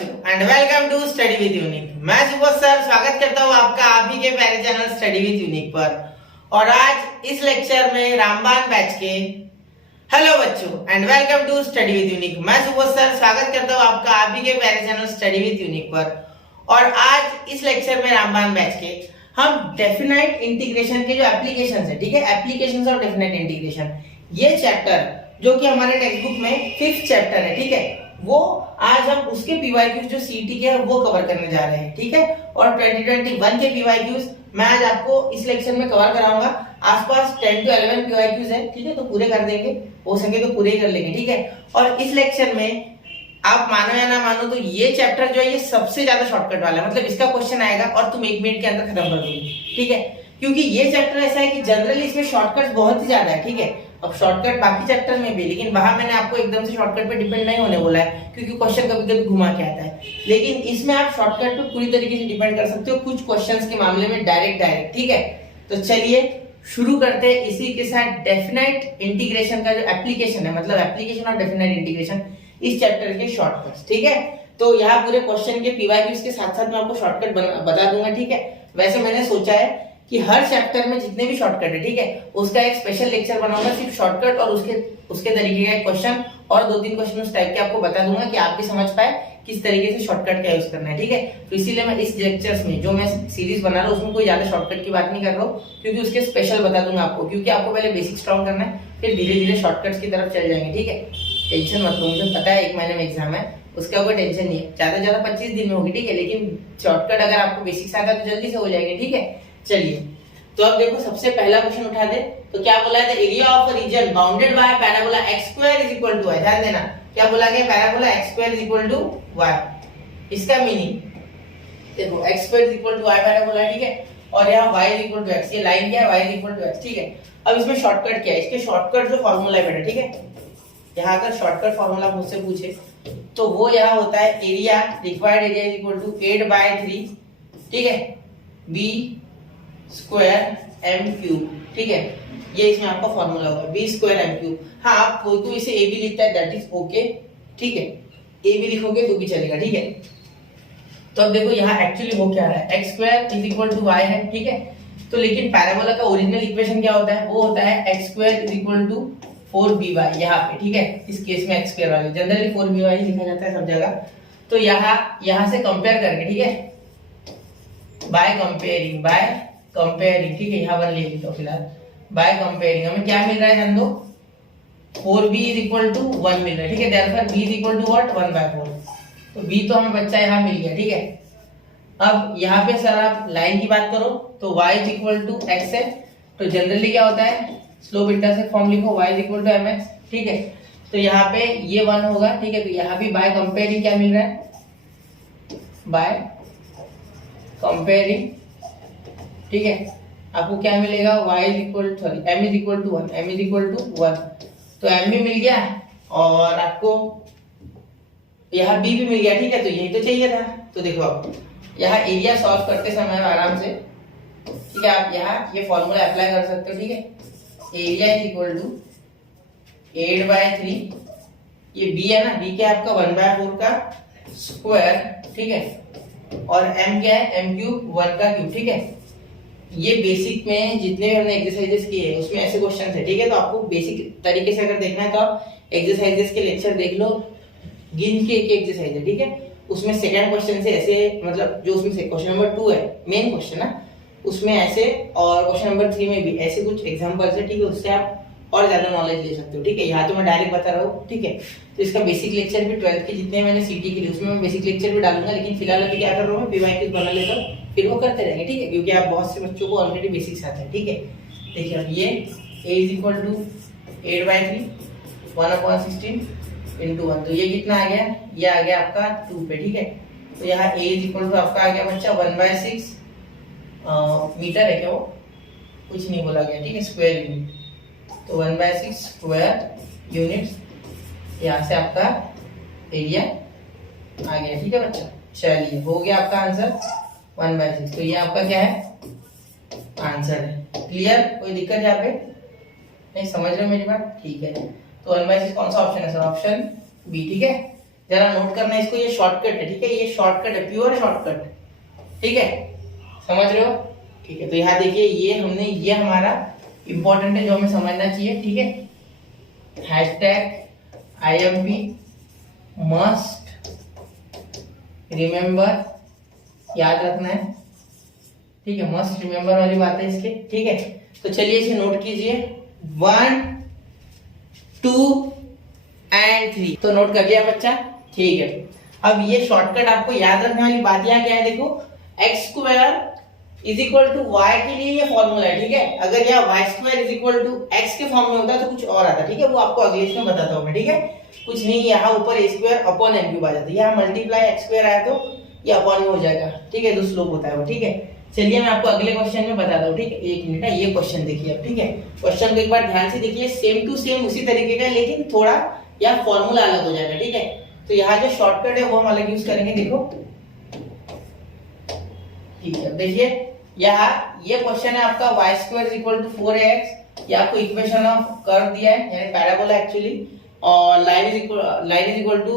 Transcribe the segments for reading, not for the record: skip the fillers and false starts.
बच्चों and welcome to study with unique. मैं Subodh sir स्वागत करता हूँ आपका आप ही के प्यारे चैनल स्टडी विद यूनिक पर। और आज इस लेक्चर में रामबाण बैच के हेलो बच्चों and welcome to study with unique. मैं सुबोध सर स्वागत करता हूँ आपका आप ही के प्यारे चैनल स्टडी विद यूनिक पर। और आज इस लेक्चर में रामबाण बैच के हम डेफिनाइट इंटीग्रेशन के जो एप्लीकेशन है, ठीक है, एप्लीकेशंस ऑफ डेफिनाइट इंटीग्रेशन, ये चैप्टर जो कि हमारे टेक्स्ट बुक में 5th चैप्टर है, ठीक है, वो आज हम उसके पीवाईक्यूज जो सीटी के है वो कवर करने जा रहे हैं, ठीक है। और 2021 के पीवाईक्यूज मैं आज आपको इस लेक्चर में कवर कराऊंगा। आसपास 10 to 11 पीवाईक्यूज है, ठीक है, तो पूरे कर देंगे, हो सके तो पूरे कर लेंगे, ठीक है। और इस लेक्चर में आप मानो या ना मानो तो ये चैप्टर जो है ये सबसे ज्यादा शॉर्टकट वाला है, मतलब इसका क्वेश्चन आएगा और तुम 1 मिनट के अंदर खत्म कर दोगे, ठीक है। क्योंकि ये चैप्टर ऐसा है कि जनरली इसमें शॉर्टकट्स बहुत ही ज्यादा है, ठीक है। अब शॉर्टकट बाकी चैप्टर में भी, लेकिन वहां मैंने आपको एकदम से शॉर्टकट पे डिपेंड नहीं होने बोला है, क्योंकि क्वेश्चन कभी कभी घुमा के आता है। लेकिन इसमें आप शॉर्टकट पे पूरी तरीके से डिपेंड कर सकते हो, कुछ क्वेश्चंस के मामले में डायरेक्ट, ठीक है। तो चलिए शुरू करते हैं इसी के साथ डेफिनाइट इंटीग्रेशन का जो एप्लीकेशन है, मतलब एप्लीकेशन ऑफ डेफिनाइट इंटीग्रेशन, इस चैप्टर के शॉर्टकट्स, ठीक है। तो यहाँ पूरे क्वेश्चन के पीवाईक्यूज के साथ साथ मैं आपको शॉर्टकट बता दूंगा, ठीक है। वैसे मैंने सोचा है कि हर चैप्टर में जितने भी शॉर्टकट है, ठीक है, उसका एक स्पेशल लेक्चर बनाऊंगा सिर्फ शॉर्टकट और उसके तरीके का एक क्वेश्चन और 2-3 क्वेश्चन उस टाइप के आपको बता दूंगा कि आप भी समझ पाए किस तरीके से शॉर्टकट का यूज करना है, ठीक है। तो इसीलिए मैं इस लेक्चर्स में जो मैं सीरीज बना रहा हूँ उसमें कोई ज्यादा शॉर्टकट की बात नहीं कर रहा हूँ, क्योंकि उसके स्पेशल बता दूंगा आपको, क्योंकि आपको पहले बेसिक स्ट्रॉन्ग करना है, फिर धीरे धीरे शॉर्टकट्स की तरफ चल जाएंगे, ठीक है। टेंशन मत लो, मुझे पता है 1 महीने में एग्जाम है, उसका कोई टेंशन नहीं है, ज्यादा से ज्यादा 25 दिन में होगी, ठीक है। लेकिन शॉर्टकट अगर आपको बेसिक से आता है तो जल्दी से हो जाएंगे, ठीक है। चलिए तो अब देखो सबसे पहला क्वेश्चन उठा दे, तो क्या बोला है, area of a reason bounded bye parabola x² = y। ध्यान देना क्या बोला गया, पैराबोला x² = y। इसका मीनिंग देखो x² = y पैराबोला, ठीक है, और यहाँ y = x, ये लाइन क्या है, y = x, ठीक है। अब इसमें शॉर्टकट क्या है, इसके शॉर्टकट जो फार्मूला है बेटा, ठीक है, यहाँ अगर शॉर्टकट फार्मूला मुझसे पूछे तो वो यहाँ होता है एरिया, रिक्वायर्ड एरिया = 8/3, ठीक है, b² m³, ठीक है। ये इसमें आपका फार्मूला होगा b² m³। हाँ, आप कोई तो इसे a भी लिखता है, दैट इज ओके, ठीक है, a भी लिखोगे तो भी चलेगा, ठीक है। तो अब देखो यहाँ एक्चुअली वो क्या है, x² = y है, ठीक है। तो लेकिन पैराबोला का ओरिजिनल इक्वेशन क्या होता है, वो होता है x² = 4by यहाँ पे, ठीक है। इस केस में x² वाले जनरली 4by लिखा जाता है सब जगह। तो यहाँ से कंपेयर करके, ठीक है, बाय कंपेयरिंग, ठीक है, यहाँ 1 ले लेता हूँ फिलहाल। बाय कंपेयरिंग हमें क्या मिल रहा है जान दो, 4b = 1 मिल रहा है, ठीक है। Therefore b = what, 1/4। तो b तो हमें बच्चा यहाँ मिल गया, ठीक है। अब यहाँ पे सर आप लाइन की बात करो तो y = x है, तो जनरली क्या होता है, स्लोप इंटरसेप्ट फॉर्म लिखो, y = mx, ठीक है। तो यहाँ पे ये 1 होगा, ठीक है। तो यहाँ भी बाय कंपेयरिंग क्या मिल रहा है, बाय कंपेयरिंग, ठीक है, आपको क्या मिलेगा, m = 1, तो m भी मिल गया और आपको यहाँ b भी मिल गया, ठीक है। तो यही तो चाहिए था। तो देखो अब यहाँ एरिया सॉल्व करते समय आराम से, ठीक है, आप यहाँ ये फॉर्मूला अप्लाई कर सकते हो, ठीक है। एरिया = 8/3, ये b है ना, b क्या है आपका 1/4 का स्क्वायर, ठीक है, और m क्या है, m³ 1 का क्यूब, ठीक है। ये बेसिक में जितने भी हमने एक्सरसाइजेस किए हैं उसमें ऐसे क्वेश्चन है, ठीक है। तो आपको बेसिक तरीके से अगर देखना है तो आप एक्सरसाइजेस के लेक्चर देख लो, गिन के एक एक्सरसाइज है, ठीक है। उसमें सेकंड क्वेश्चन से ऐसे, मतलब जो उसमें से क्वेश्चन नंबर 2 है मेन क्वेश्चन ना, उसमें ऐसे, और क्वेश्चन नंबर 3 में भी ऐसे कुछ एग्जांपल्स है, ठीक है। उससे आप और ज्यादा नॉलेज ले सकते हो, ठीक है। यहाँ तो मैं डायरेक्ट बता रहा हूँ, ठीक है। तो इसका बेसिक लेक्चर भी 12th के जितने मैंने सीटी के लिए उसमें मैं बेसिक लेक्चर भी डालूंगा, लेकिन फिलहाल अभी क्या कर रहा हूँ, पीवाईक्यूज बना लेता हूँ, फिर वो करते रहेंगे, ठीक है, क्योंकि आप बहुत से बच्चों को ऑलरेडी बेसिक्स आते हैं, ठीक है। देखिए अब ये a = 8/3 1/16 × 1, तो ये कितना आ गया, ये आ गया आपका 2 पे, ठीक है। तो यहाँ a = आपका आ गया बच्चा 1/6 मीटर है क्या, वो कुछ नहीं बोला गया, ठीक है, स्क्वायर यूनिट, तो 1/6 स्क्वायर यूनिट्स, यहाँ से आपका एरिया आ गया, ठीक है बच्चा। चलिए हो गया आपका आंसर 1/6, तो ये आपका क्या है, आंसर है। क्लियर, कोई दिक्कत यहाँ पे नहीं, समझ रहे हो मेरी बात, ठीक है। तो 1/6 कौन सा ऑप्शन है सर, ऑप्शन बी, ठीक है। जरा नोट करना इसको, ये शॉर्टकट है, ठीक है, ये शॉर्टकट है, प्योर शॉर्टकट, ठीक है, समझ रहे हो, ठीक है। तो यहाँ देखिए ये हमारा इंपॉर्टेंट है जो हमें समझना चाहिए, ठीक है। #IMP मस्ट रिमेंबर, याद रखना है, ठीक है, मस्ट रिमेंबर वाली बात है इसके, ठीक है। तो चलिए इसे नोट कीजिए, 1 2 एंड 3, तो नोट कर लिया बच्चा, ठीक है। अब ये शॉर्टकट आपको याद रखने वाली बात यहाँ क्या है, देखो x² is equal to Y के लिए ये फॉर्मूला है, ठीक है। अगर यह y² is equal to x के फॉर्म में होता तो कुछ और आता, ठीक है, वो आपको अगले में बताता हूँ मैं, ठीक है। कुछ नहीं, यहाँ ऊपर a² अपॉन m³ आ जाता है, यहाँ मल्टीप्लाई x² आया तो ये अपॉन में हो जाएगा, ठीक है, तो स्लोप होता है वो, ठीक है। चलिए मैं आपको अगले क्वेश्चन में बताता हूँ, ठीक है। एक मिनट है, ये क्वेश्चन देखिए अब, ठीक है। क्वेश्चन को एक बार ध्यान से देखिए, सेम टू सेम उसी तरीके का, लेकिन थोड़ा यहाँ फॉर्मूला अलग हो जाएगा, ठीक है। तो यहाँ जो शॉर्टकट है वो हम अलग यूज करेंगे, देखो, ठीक है। देखिए यहाँ ये क्वेश्चन है आपका y² is equal to 4ax, ये आपको इक्वेशन ऑफ कर्व दिया है, यानी पैराबोला एक्चुअली, और line is equal to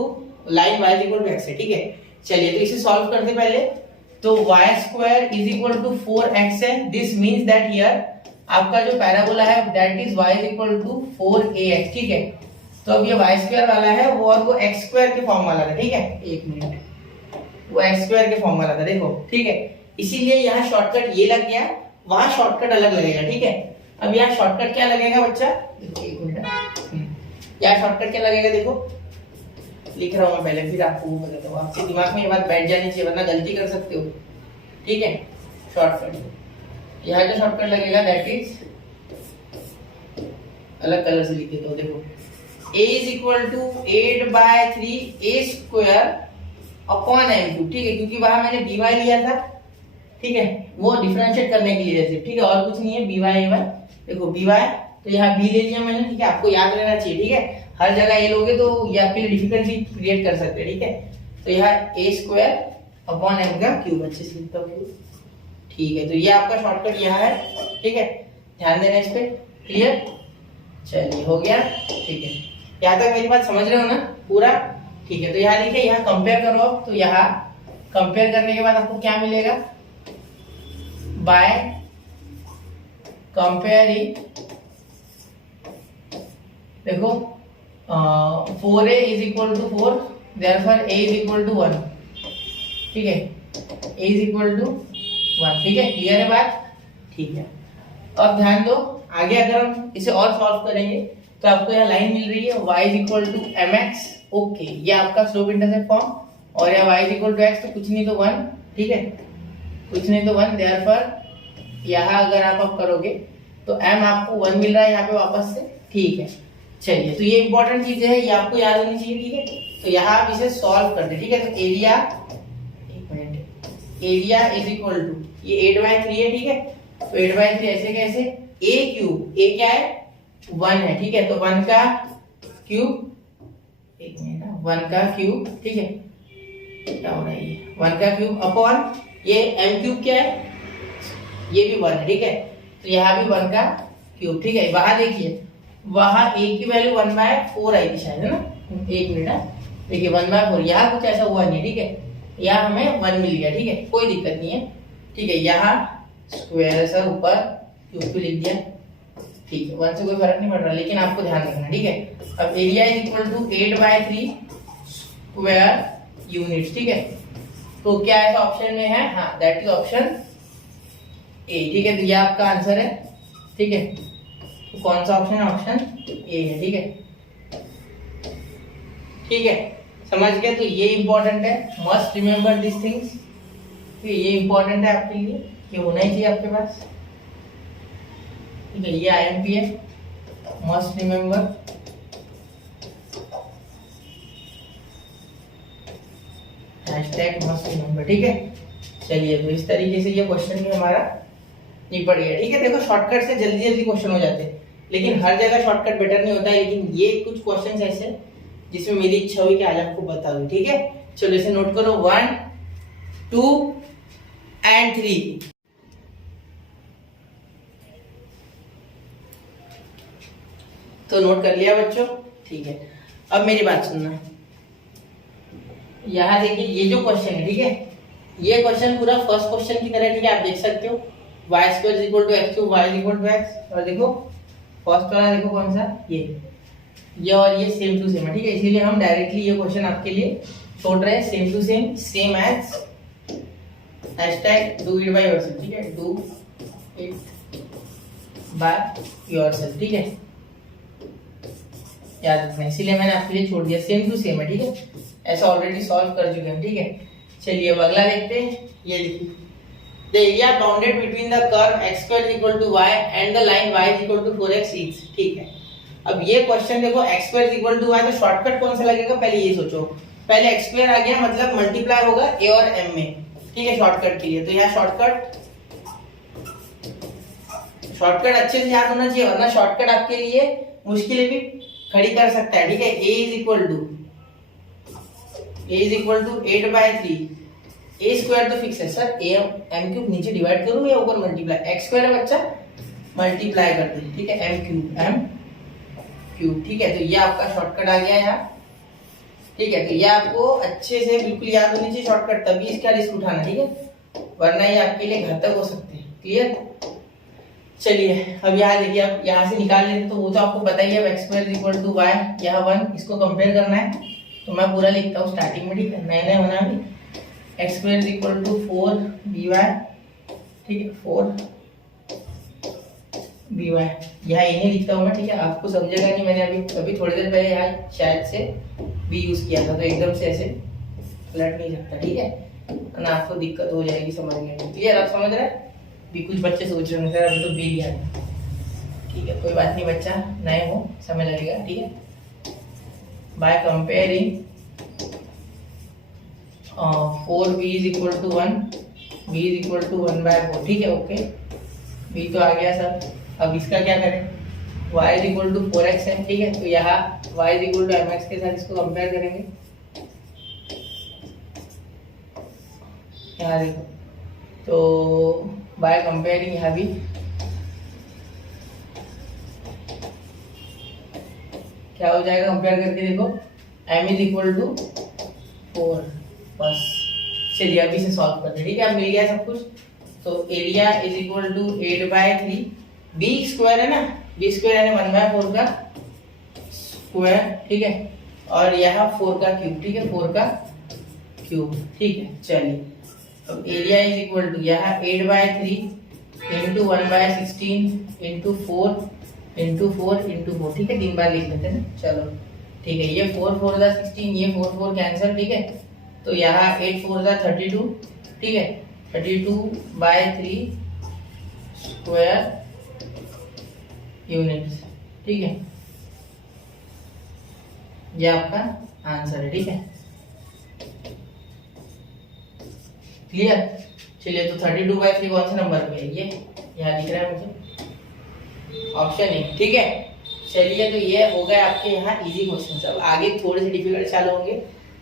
line y is equal to x है, ठीक है। चलिए तो इसे सॉल्व करते पहले, तो y² is equal to 4x है, दिस मींस दैट हियर आपका जो पैराबोला है that is y is equal to 4ax, ठीक है। तो अब ये y² वाला है वो, और वो x² के फॉर्म वाला था, ठीक है, एक मिनट, वो x² के फॉर्म वाला था, देखो, ठीक है। इसीलिए यहाँ शॉर्टकट ये लग गया, वहां शॉर्टकट अलग लगेगा, ठीक है। अब यहाँ शॉर्टकट क्या लगेगा बच्चा, देखो एक मिनट, यहाँ शॉर्टकट क्या लगेगा, देखो लिख रहा हूं मैं पहले, फिर आपको वो बताता हूँ, आपके दिमाग में ये बात बैठ जानी चाहिए, वरना गलती कर सकते हो, ठीक है। शॉर्टकट यहाँ जो शॉर्टकट लगेगा दैट इज, अलग कलर से लिख देता हूँ, देखो, a is equal to 8/3 a² upon m³, ठीक है, क्योंकि वहां मैंने by लिया था, ठीक है, वो डिफरेंशिएट करने के लिए, ठीक है, और कुछ नहीं है, by देखो by, तो यहाँ b ले लिया मैंने, ठीक है, आपको याद रहना चाहिए, ठीक है। हर जगह ये लोगे तो ये आपके लिए डिफिकल्टी क्रिएट कर सकते हैं, ठीक है। तो यहाँ a² अपॉन m³, अच्छे से लिखता हूँ, ठीक है। तो ये आपका शॉर्टकट यहाँ है, ठीक है, ध्यान देना इस पे, क्लियर, चलिए हो गया, ठीक है। यहाँ तक मेरी बात समझ रहे हो ना पूरा, ठीक है। तो यहाँ लिखिए, यहाँ कंपेयर करो आप, तो यहाँ कंपेयर करने के बाद आपको क्या मिलेगा, बाय कंपेयरिंग, देखो 4a is equal to 4, therefore a is equal to 1, ठीक है, a इज इक्वल टू 1, ठीक है, क्लियर है बात, ठीक है। अब ध्यान दो, आगे अगर हम इसे और सॉल्व करेंगे तो आपको यहाँ लाइन मिल रही है y is equal to mx, okay, ये आपका स्लोप इंटरसेप्ट फॉर्म, और यहाँ y is equal to x, तो कुछ नहीं तो 1, ठीक है, कुछ नहीं तो 1, देयरफॉर यहाँ अगर आप करोगे तो m आपको 1 मिल रहा है यहाँ पे वापस से, ठीक है। चलिए तो ये इंपॉर्टेंट चीजें है, ये आपको याद होनी चाहिए, ठीक है। तो यहाँ आप इसे सॉल्व करते, ठीक है। तो एरिया, एक मिनट, एरिया इज इक्वल टू, ये 8/3 है, ठीक है, तो 8/3 ऐसे कैसे, a³ a क्या है, 1 है, ठीक है, तो 1 का क्यूब, एक मिनट, 1 का क्यूब, ठीक है, क्या हो रहा है ये, 1 का क्यूब अपॉन ये m³ क्या है, ये भी 1 है, ठीक है, तो यहाँ भी 1 का क्यूब, ठीक है। वहां देखिए, वहां a की वैल्यू 1/4 आई थी शायद, है ना, एक मिनट, देखिए 1/4, यहाँ कुछ ऐसा हुआ नहीं, ठीक है, यहाँ हमें 1 मिल गया, ठीक है, कोई दिक्कत नहीं है, ठीक है। यहाँ स्क्वायर है सर, ऊपर क्यूब भी लिख दिया, ठीक है, 1 से कोई फर्क नहीं पड़ रहा, लेकिन आपको ध्यान रखना, ठीक है। अब area is equal to 8/3 square units, ठीक है, तो क्या ऐसा ऑप्शन में है, हाँ, दैट इज ऑप्शन ए, ठीक है। तो ये आपका आंसर है, ठीक है, तो कौन सा ऑप्शन है, ऑप्शन ए है, ठीक है, ठीक है, समझ गए। तो ये इंपॉर्टेंट है, मस्ट रिमेंबर दिस थिंग्स, ये इंपॉर्टेंट है आपके लिए, ये होना ही चाहिए आपके पास, ठीक है। ये IMP है, मस्ट रिमेंबर, मस्ट रिमेंबर, ठीक है। चलिए तो इस तरीके से ये क्वेश्चन भी हमारा निपट गया, ठीक है। देखो शॉर्टकट से जल्दी जल्दी क्वेश्चन हो जाते हैं, लेकिन हर जगह शॉर्टकट बेटर नहीं होता है, लेकिन ये कुछ क्वेश्चंस ऐसे जिसमें मेरी इच्छा हुई कि आज आपको बता दूं, ठीक है। चलो इसे नोट करो, 1 2 एंड 3, तो नोट कर लिया बच्चों, ठीक है। अब मेरी बात सुनना, यहाँ देखिए ये जो क्वेश्चन है, ठीक है, ये क्वेश्चन पूरा फर्स्ट क्वेश्चन की तरह, ठीक है, आप देख सकते हो y square is equal to x cube y is equal to x। और देखो फर्स्ट वाला देखो कौन सा, ये और ये सेम टू सेम है, ठीक है, इसीलिए हम डायरेक्टली ये क्वेश्चन आपके लिए छोड़ रहे हैं, same to same, same as hashtag do it by yourself, ठीक है, डू इट बाय योरसेल्फ, ठीक है, याद रखना, इसीलिए मैंने आपके लिए छोड़ दिया, सेम टू सेम है, ठीक है, ऐसा ऑलरेडी सॉल्व कर चुके हैं, ठीक है। चलिए अब अगला देखते हैं, ये देखिए the area bounded between the curve x square is equal to y and the line y is equal to 4x is, ठीक है। अब ये क्वेश्चन देखो x square is equal to y, तो शॉर्टकट कौन सा लगेगा पहले ये सोचो, पहले x स्क्वायर आ गया मतलब मल्टीप्लाई होगा a और m में, ठीक है, शॉर्टकट के लिए, तो यहाँ शॉर्टकट अच्छे से याद होना चाहिए, वरना शॉर्टकट आपके लिए मुश्किलें भी खड़ी कर सकता है, ठीक है। a is equal to 8/3, a square तो फिक्स है सर, a m क्यूब नीचे डिवाइड करूं या ऊपर मल्टीप्लाई, x स्क्वायर है बच्चा, मल्टीप्लाई कर दे, ठीक है, m क्यूब, ठीक है, तो ये आपका शॉर्टकट आ गया यहाँ, ठीक है, तो ये आपको अच्छे से बिल्कुल याद होनी चाहिए शॉर्टकट, तभी इसका रिस्क उठाना, ठीक है, वरना ये आपके लिए घातक हो सकते हैं, क्लियर। चलिए अब यहाँ देखिए, आप यहाँ से निकाल लेते तो वो तो आपको पता ही है, x square is equal to y, यहाँ 1, इसको कंपेयर करना है, तो मैं पूरा लिखता हूँ स्टार्टिंग में, ठीक है, नया बना भी, x square is equal to 4by, ठीक है, 4by, यहाँ इन्हें लिखता हूँ मैं, ठीक है, आपको समझेगा नहीं, मैंने अभी थोड़ी देर पहले यहाँ शायद से b यूज किया था, तो एकदम से ऐसे पलट नहीं सकता, ठीक है ना, आपको दिक्कत हो जाएगी समझने में, क्लियर, आप समझ रहे हैं भी, कुछ बच्चे सोच रहे हैं अभी तो b लिया, ठीक है, कोई बात नहीं बच्चा, नए हो समझ लगेगा, ठीक है। By comparing 4b is equal to 1, b is equal to 1/4, ठीक है, ओके, b तो आ गया सर। अब इसका क्या करें, y is equal to 4x है, ठीक है, तो यहाँ y is equal to mx के साथ इसको कंपेयर करेंगे, यहाँ देखो, तो बाय कंपेयरिंग यहाँ भी क्या हो जाएगा, कंपेयर करके देखो, m इज इक्वल टू 4, बस। चलिए अभी से सॉल्व करते हैं, ठीक है, अब मिल गया सब कुछ, तो area is equal to 8/3, b square है ना, b स्क्वायर यानी 1/4 का स्क्वायर, ठीक है, और यहाँ 4 का क्यूब, ठीक है, 4 का क्यूब, ठीक है। चलिए अब एरिया इज इक्वल टू यहाँ 8/3 इंटू 1/16 इंटू 4 इंटू 4 इंटू 4, ठीक है, 3 बार लिख लेते हैं ना, चलो ठीक है, ये 4 4 जा 16, ये 4 4 कैंसिल, ठीक है, तो यहाँ 8 4 जा 32, ठीक है, 32/3 स्क्वायर यूनिट्स, ठीक है, ये आपका आंसर है, ठीक है, क्लियर। चलिए तो 32/3 कौन से नंबर पे है, ये यहाँ दिख रहा है मुझे, ऑप्शन ए, ठीक है। चलिए तो ये हो गए आपके यहाँ इजी क्वेश्चन, अब आगे थोड़े से डिफिकल्ट चालू होंगे,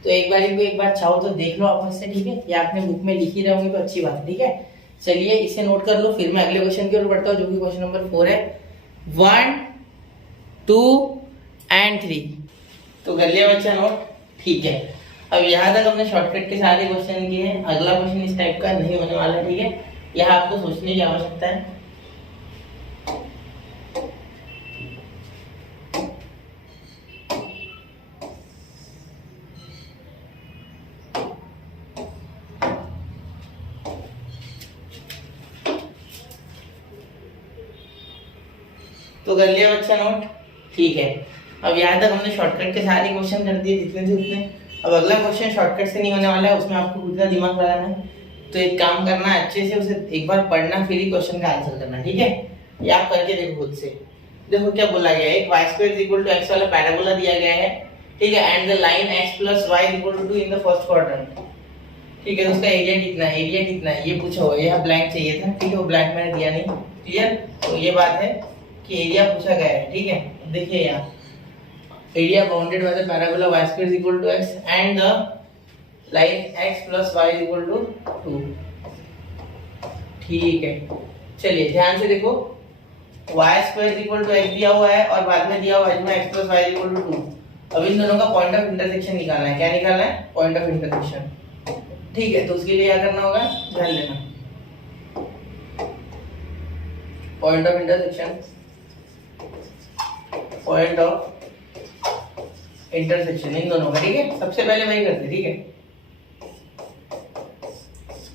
तो एक बार चाहो तो देख लो आप मुझसे, ठीक है, या आपने बुक में लिख ही रहे होंगे तो अच्छी बात है, ठीक है। चलिए इसे नोट कर लो, फिर मैं अगले क्वेश्चन की ओर बढ़ता हूँ, जो कि क्वेश्चन नंबर 4 है, 1 2 and 3, तो कर लिया बच्चा नोट, ठीक है। अब यहाँ तक हमने शॉर्टकट के सारे क्वेश्चन किए हैं, अगला क्वेश्चन इस टाइप का नहीं होने वाला, ठीक है, यह आपको सोचने की आवश्यकता है। तो कर लिया बच्चा नोट, ठीक है। अब यहाँ तक हमने शॉर्टकट के सारे क्वेश्चन कर दिए जितने थे उतने। अब अगला क्वेश्चन शॉर्टकट से नहीं होने वाला है, उसमें आपको खुद का दिमाग लगाना है, तो एक काम करना है, अच्छे से उसे एक बार पढ़ना, फिर ही क्वेश्चन का आंसर करना, ठीक है। ये आप करके देखो खुद से। देखो क्या बोला गया है, एक y square is equal to x वाला पैराबोला दिया गया है, ठीक है, and the line x plus y is equal to 2 in the first quadrant, ठीक है, तो उसका एरिया कितना है ये पूछा हुआ है, यहाँ ब्लैंक चाहिए था, ठीक है, वो ब्लैंक मैंने दिया नहीं, क्लियर। तो ये बात है कि एरिया पूछा गया है, ठीक है। देखिए यहाँ area bounded by the parabola y square is equal to x and the line x plus y is equal to 2, ठीक है। चलिए ध्यान से देखो, y square is equal to x दिया हुआ है और बाद में दिया हुआ है x plus y is equal to 2, अब इन दोनों का पॉइंट ऑफ इंटरसेक्शन निकालना है। क्या निकालना है? Point of intersection. ठीक है, तो उसके लिए क्या करना होगा, ध्यान देना। Point of intersection, point of intersection इन दोनों का। ठीक है, सबसे पहले वही करते। ठीक है,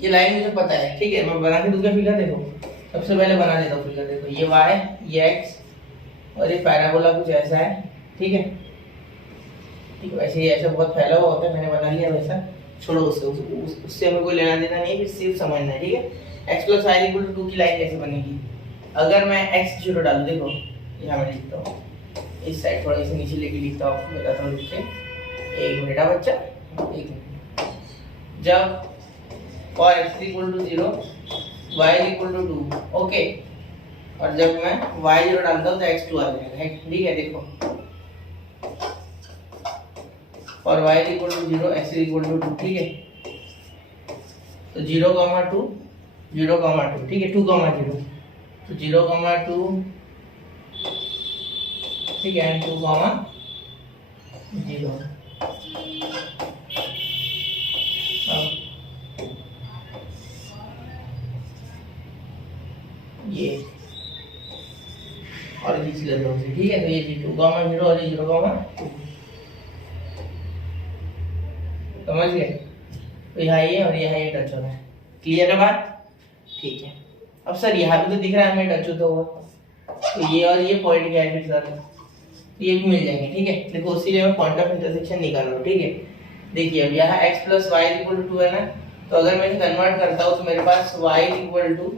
ये लाइन मुझे पता है। ठीक है, मैं बना के दूंगा फिगर। देखो सबसे पहले बना देता हूँ फिगर। देखो ये y, ये x और ये पैराबोला कुछ ऐसा है। ठीक है, ठीक है, वैसे ये ऐसा बहुत फैला हुआ होता है, मैंने बना लिया वैसा। छोड़ो उससे हमें कोई लेना देना नहीं है, फिर सिर्फ समझना है। ठीक है, x + y = 2 की लाइन कैसे बनेगी? अगर मैं x 0 डालूं, देखो यहाँ मैं लिखता हूँ, इस साइड थोड़ा इसे नीचे लेके लिखता हूँ, बताता हूँ लिख के। एक मिनट बच्चा, एक मिनट। जब for x = 0, y = 2, ओके। और जब मैं y 0 डालता हूँ तो x 2 आ जाएगा। ठीक है, देखो for y = 0, x = 2। ठीक है, तो 0, 2, 0, 2। ठीक है, 2, 0, तो 0, 2, ठीक है, 2, 0। ये और खींच लेते हैं। ठीक है, तो ये 2, 0 और ये 0, 2 समझ गए? तो यहाँ ये और यहाँ ये टच हो रहा है। क्लियर है बात? ठीक है, अब सर यहाँ भी तो दिख रहा है हमें टच होता हुआ, तो ये और ये पॉइंट क्या है फिर सर? ये भी मिल जाएंगे। ठीक है, देखो उसी मैं पॉइंट ऑफ इंटरसेक्शन निकाल रहा हूँ। ठीक है, देखिए अब यहाँ x + y = 2 है ना, तो अगर मैं कन्वर्ट करता हूँ तो मेरे पास y = 2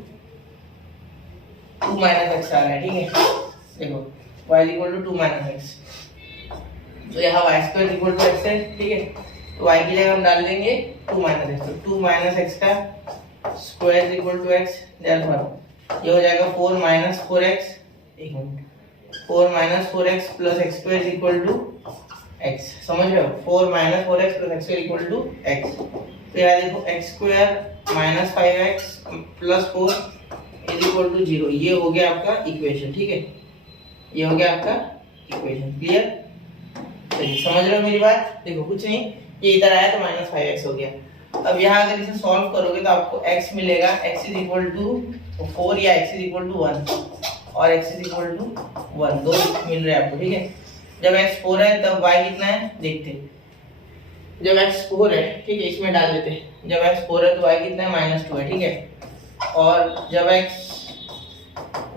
- x आ रहा है। ठीक है, देखो y = 2 - x, तो यहाँ y² = x है। ठीक है, तो y की जगह हम डाल देंगे 2 - x, तो 2 - x का स्क्वायर = x, देयरफॉर ये हो जाएगा 4 - 4x, एक मिनट, 4 - 4x + x² = x। समझ रहे हो? 4 - 4x + x² = x। तो यहाँ देखो x² - 5x + 4 = 0। ये हो गया आपका इक्वेशन। ठीक है, ये हो गया आपका इक्वेशन। क्लियर? चलिए, समझ रहे हो मेरी बात? देखो कुछ नहीं, ये इधर आया तो -5x हो गया। अब यहाँ अगर इसे सॉल्व करोगे तो आपको x मिलेगा, x = 4 या x = 1 और x = 1, दो मिल रहे हैं आपको। ठीक है, जब x 4 है तब y कितना है देखते हैं। जब x 4 है, ठीक है, इसमें डाल देते हैं। जब x 4 है तो y कितना है? -2 है। ठीक है, और जब x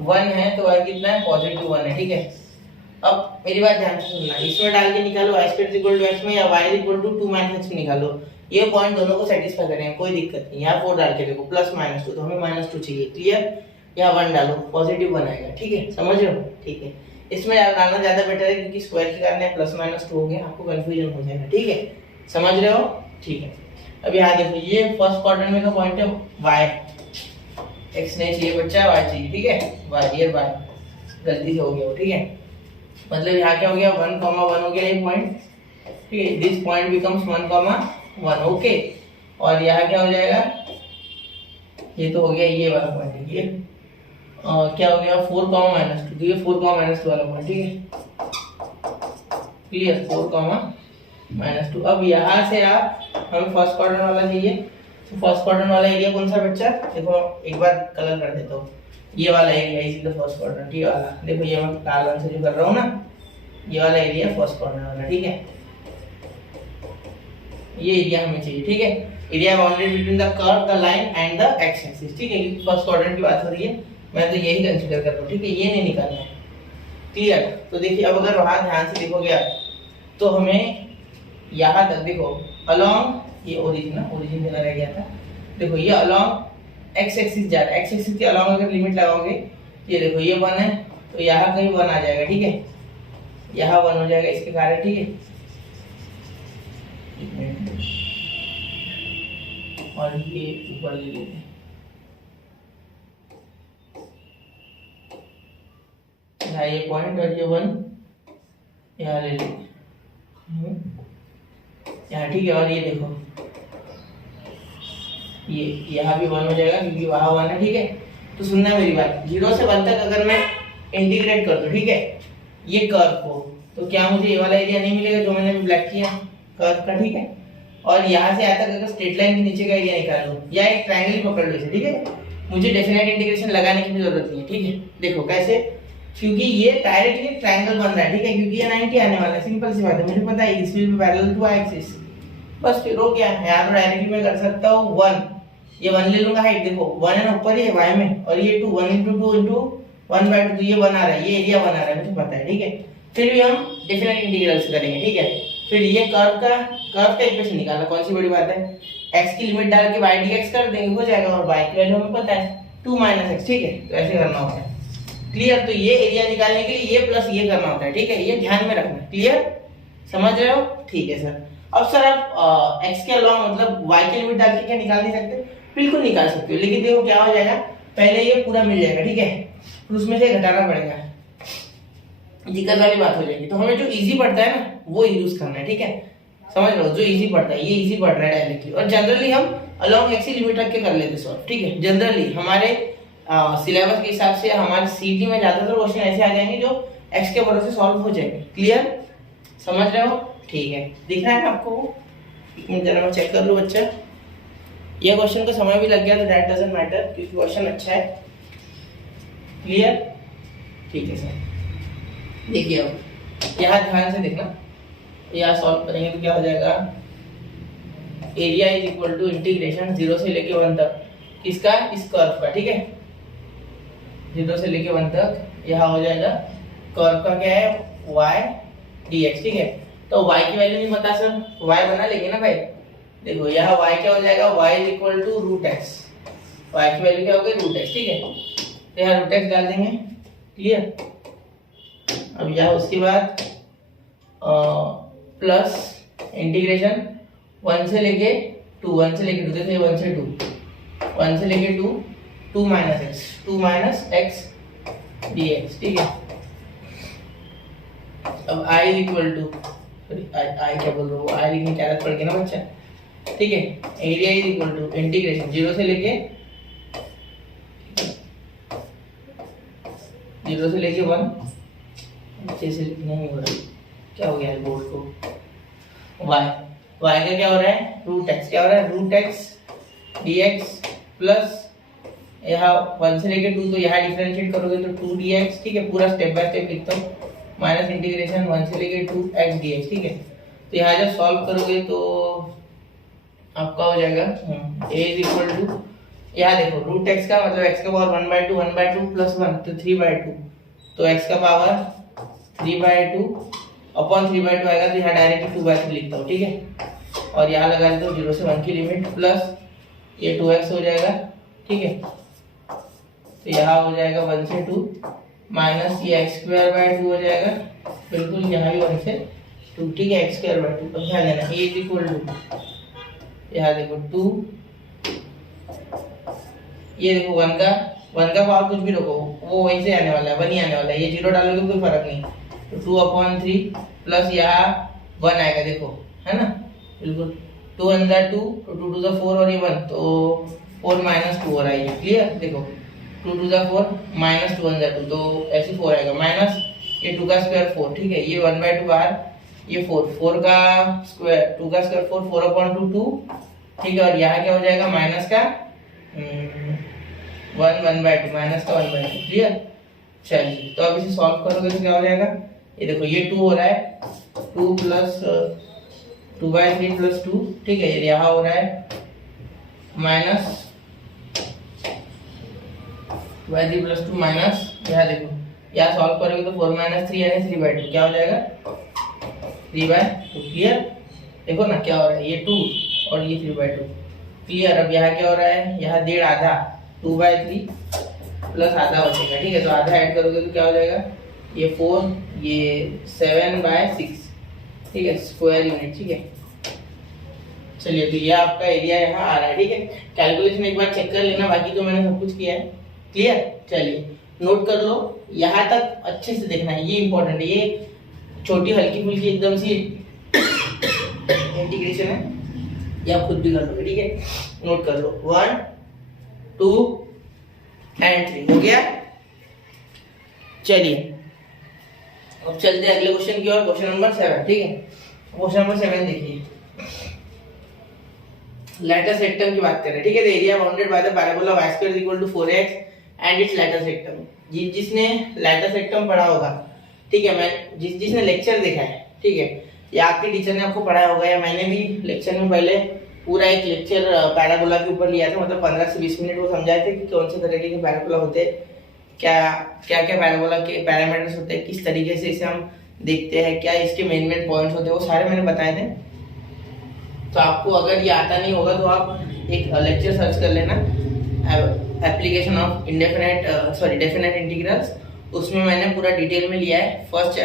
1 है तो y कितना है? +1 है। ठीक है, अब मेरी बात ध्यान से सुनना, इसमें डाल के निकालो y² = x में, या y = 2 - x में निकालो। ये पॉइंट दोनों को सेटिस्फाई करेंगे, कोई दिक्कत नहीं। यहाँ 4 डाल के देखो, +-2, तो हमें -2 चाहिए। क्लियर? यहाँ 1 डालो, +1 आएगा। ठीक है, समझ रहे हो? ठीक है, इसमें डालना ज्यादा बेटर है क्योंकि स्क्वायर के कारण +-2 हो गया, आपको कंफ्यूजन हो जाएगा। ठीक है, समझ रहे हो? ठीक है, अब यहाँ देखो, ये फर्स्ट क्वाड्रेंट में का पॉइंट है y, x नहीं चाहिए बच्चा, y चाहिए। ठीक है, y, ये y गलती से हो गया। ठीक है, मतलब यहाँ क्या हो गया? 1, 1 हो गया ये पॉइंट। ठीक है, दिस पॉइंट बिकम्स 1, 1। ओके, और यहाँ क्या हो जाएगा? ये तो हो गया ये वाला पॉइंट। ये क्या हो गया? 4, -2, तो ये 4, -2 वाला पॉइंट। ठीक है, क्लियर? 4, -2। अब यहाँ से आप हमें फर्स्ट क्वाड्रेंट वाला चाहिए, तो फर्स्ट क्वाड्रेंट वाला एरिया कौन सा बच्चा? देखो एक बार कलर कर देता हूँ, ये वाला area is the first quadrant. ये वाला देखो, ये मैं लाल रंग से जो कर रहा हूँ ना, ये वाला एरिया फर्स्ट क्वाड्रेंट वाला। ठीक है, ये एरिया हमें चाहिए। ठीक है, area bounded between the curve, the line and the x axis. ठीक है, क्योंकि फर्स्ट क्वाड्रेंट की बात हो रही है, मैं तो यही कंसीडर कर रहा हूँ। ठीक है, ये नहीं निकालना है। क्लियर? तो देखिए, अब अगर वहां ध्यान से देखोगे तो हमें यहाँ तक देखो, अलोंग ये ओरिजिन देना रह गया था। देखो ये अलोंग एक्स एक्सिस जा रहा है, एक्स एक्सिस के अलोंग अगर लिमिट लगाओगे, ये देखो ये 1 है, तो यहाँ कहीं 1 आ जाएगा। ठीक है, यहाँ 1 हो जाएगा इसके कारण। ठीक है, और ये ऊपर ले लेते हैं, यहाँ ये पॉइंट और ये 1 यहाँ ले लेते हैं यहाँ। ठीक है, और ये देखो, ये यहाँ भी 1 हो जाएगा क्योंकि वहाँ 1 है। ठीक है, तो सुनना मेरी बात, 0 से 1 तक अगर मैं इंटीग्रेट कर दूं, ठीक है, ये कर्व को, तो क्या मुझे ये वाला एरिया नहीं मिलेगा जो मैंने ब्लैक किया कर्व का, ठीक है। और यहाँ से आता अगर स्ट्रेट लाइन के नीचे का एरिया निकाल लो या एक ट्रायंगल ही पकड़ लो इसे, ठीक है। मुझे डेफिनेट इंटीग्रेशन लगाने की भी जरूरत नहीं है, ठीक है। देखो कैसे, क्योंकि ये डायरेक्टली ट्रायंगल बन रहा है, ठीक है, क्योंकि ये 90 आने वाला है, सिंपल सी बात है, मुझे पता है इस will be parallel to axis. बस फिर हो गया। यहाँ तो डायरेक्टली मैं कर सकता हूँ 1, ये 1 ले लूंगा हाइट, देखो 1 है ना ऊपर ही है y में, और ये 2 1 into 2 into 1/2, तो ये बना रहा है, ये एरिया बना रहा है, मुझे पता है, ठीक है। फिर भी हम डेफिनेट इंटीग्रल से करेंगे, ठीक है। फिर ये कर्व का इक्वेशन निकालना कौन सी बड़ी बात है, x की लिमिट डाल के y dx कर देंगे, हो जाएगा। और y की वैल्यू हमें पता है 2 - x, ठीक है। तो ऐसे करना होता है, क्लियर। तो ये एरिया निकालने के लिए ये प्लस ये करना होता है, ठीक है, ये ध्यान में रखना, क्लियर, समझ रहे हो, ठीक है सर। अब सर आप x के अलावा मतलब y की लिमिट डाल के क्या निकाल नहीं सकते, बिल्कुल निकाल सकते हो, लेकिन देखो क्या हो जाएगा, पहले ये पूरा मिल जाएगा, ठीक है, फिर उसमें से घटाना पड़ेगा, दिक्कत वाली बात हो जाएगी। तो हमें जो इजी पड़ता है ना वो यूज करना है, ठीक है, समझ लो, जो इजी पड़ता है, ये इजी पड़ रहा है डायरेक्टली। और जनरली हम अलोंग x की लिमिट रख के कर लेते सॉल्व, ठीक है। जनरली हमारे सिलेबस के हिसाब से हमारे सीटी में ज्यादातर क्वेश्चन ऐसे आ जाएंगे जो x के भरोसे सॉल्व हो जाएंगे, क्लियर, समझ रहे हो, ठीक है। दिख रहा है ना आपको, एक मिनट जरा मैं चेक कर लूं बच्चा। ये क्वेश्चन का समय भी लग गया तो दैट डजंट मैटर, क्योंकि क्वेश्चन अच्छा है, क्लियर, ठीक है सर। देखिए अब यहाँ ध्यान से देखना, यहाँ सॉल्व करेंगे तो क्या हो जाएगा, area is equal to integration 0 से लेके 1 तक, किसका, इस कर्व का, ठीक है, 0 से लेके 1 तक, यहाँ हो जाएगा कर्व का क्या है, y dx, ठीक है। तो y की वैल्यू नहीं पता सर, y बना लेंगे ना भाई, देखो यहाँ y क्या हो जाएगा, y is equal to √x, y की वैल्यू क्या हो गई √x, ठीक है। तो यहाँ √x डाल देंगे, क्लियर। अब यहाँ उसके बाद प्लस इंटीग्रेशन 1 से लेके 2, 1 से लेके 2, देखो ये 1 से 2, 1 से लेके 2, 2 - x dx, ठीक है। अब i is equal to, sorry i क्या बोल रहा हूँ, i लिखने की आदत पड़ गई ना बच्चा, ठीक है। Area is equal to integration 0 से लेके 1, अच्छे से नहीं हो रहा, क्या हो गया बोर्ड को, y का क्या हो रहा है, √x, क्या हो रहा है, √x dx प्लस यहाँ 1 से लेके 2, तो यहाँ डिफरेंशिएट करोगे तो 2 dx, ठीक है, पूरा स्टेप बाय स्टेप लिखता हूँ, माइनस इंटीग्रेशन 1 से लेके 2 x dx, ठीक है। तो यहाँ जब सॉल्व करोगे तो आपका हो जाएगा a इज इक्वल टू, यहाँ देखो √x का मतलब x का पावर 1/2 प्लस 1 तो 3/2, तो x का पावर 3/2 अपॉन 3/2 आएगा, तो यहाँ डायरेक्ट 2/3 लिखता हूँ, ठीक है। और यहाँ लगा देता हूँ 0 से 1 की लिमिट, प्लस ये 2x हो जाएगा, ठीक है। तो यहाँ हो जाएगा 1 से 2 माइनस ये x² 2 हो जाएगा, बिल्कुल यहाँ भी 1 से 2, ठीक है, x² 2। अब ध्यान देना a इज इक्वल टू, यहाँ देखो 2, ये देखो 1 का पावर कुछ भी रखो वो वहीं से आने वाला है, 1 ही आने वाला है, ये 0 डालोगे कोई फर्क नहीं, तो 2/3 प्लस यहाँ 1 आएगा, देखो है ना, बिल्कुल 2 1 2, तो 2 2 4 और ये 1, तो 4 - 2 हो रहा है, ये क्लियर, देखो 2 2 4 माइनस 2 1 2, तो ऐसे 4 आएगा, माइनस ये 2 का स्क्वायर 4, ठीक है, ये 1/2 बाहर, ये 4 का स्क्वायर 2 का स्क्वायर 4/2 2, ठीक है। और यहाँ क्या हो जाएगा, माइनस का 1/2 माइनस का 1/2, क्लियर। चलिए तो अब इसे सॉल्व करोगे तो क्या हो जाएगा, ये देखो ये 2 हो रहा है, 2 प्लस 2/3 प्लस 2, ठीक है, ये यहाँ हो रहा है माइनस 2/3 प्लस 2 माइनस, यहाँ देखो यहाँ सॉल्व करोगे तो 4 - 3 यानी 3/2, क्या हो जाएगा 3/2, क्लियर। देखो ना क्या हो रहा है, ये 2 और ये 3/2, क्लियर। अब यहाँ क्या हो रहा है, यहाँ 1.5 आधा 2/3 प्लस आधा बचेगा, ठीक है, तो आधा ऐड करोगे तो क्या हो जाएगा, ये 4 ये 7/6, ठीक है, स्क्वायर यूनिट, ठीक है। चलिए तो ये आपका एरिया यहाँ आ रहा है, ठीक है। कैलकुलेशन एक बार चेक कर लेना, बाकी तो मैंने सब कुछ किया है, क्लियर। चलिए नोट कर लो, यहाँ तक अच्छे से देखना है, ये इंपॉर्टेंट है, ये छोटी हल्की फुल्की एकदम सी इंटीग्रेशन है, ये आप खुद भी कर लोगे, ठीक है, नोट कर लो 1 2 एंड 3 हो गया। चलिए अब चलते हैं अगले क्वेश्चन की ओर, क्वेश्चन नंबर 7। ठीक है, क्वेश्चन नंबर 7 देखिए, लैटिस रेक्टम की बात करें। ठीक है, the area bounded by the parabola y square equal to 4x and its latus rectum. जिसने लैटिस रेक्टम पढ़ा होगा, ठीक है, मैं जिसने लेक्चर देखा है, ठीक है, या आपके टीचर ने आपको पढ़ाया होगा, या मैंने भी लेक्चर में पहले पूरा एक लेक्चर पैराबोला के ऊपर लिया था, मतलब 15 से 20 मिनट वो समझाए थे कि कौन से तरीके के पैराबोला होते हैं, क्या क्या क्या पैराबोला के पैरामीटर्स होते हैं, किस तरीके से इसे हम देखते हैं, क्या इसके मेन मेन पॉइंट्स होते हैं, वो सारे मैंने बताए थे। तो आपको अगर ये आता नहीं होगा तो आप एक लेक्चर सर्च कर लेना, एप्लीकेशन ऑफ डेफिनेट इंटीग्रल्स। उसमें मैंने पूरा डिटेल में लिया है। फर्स्ट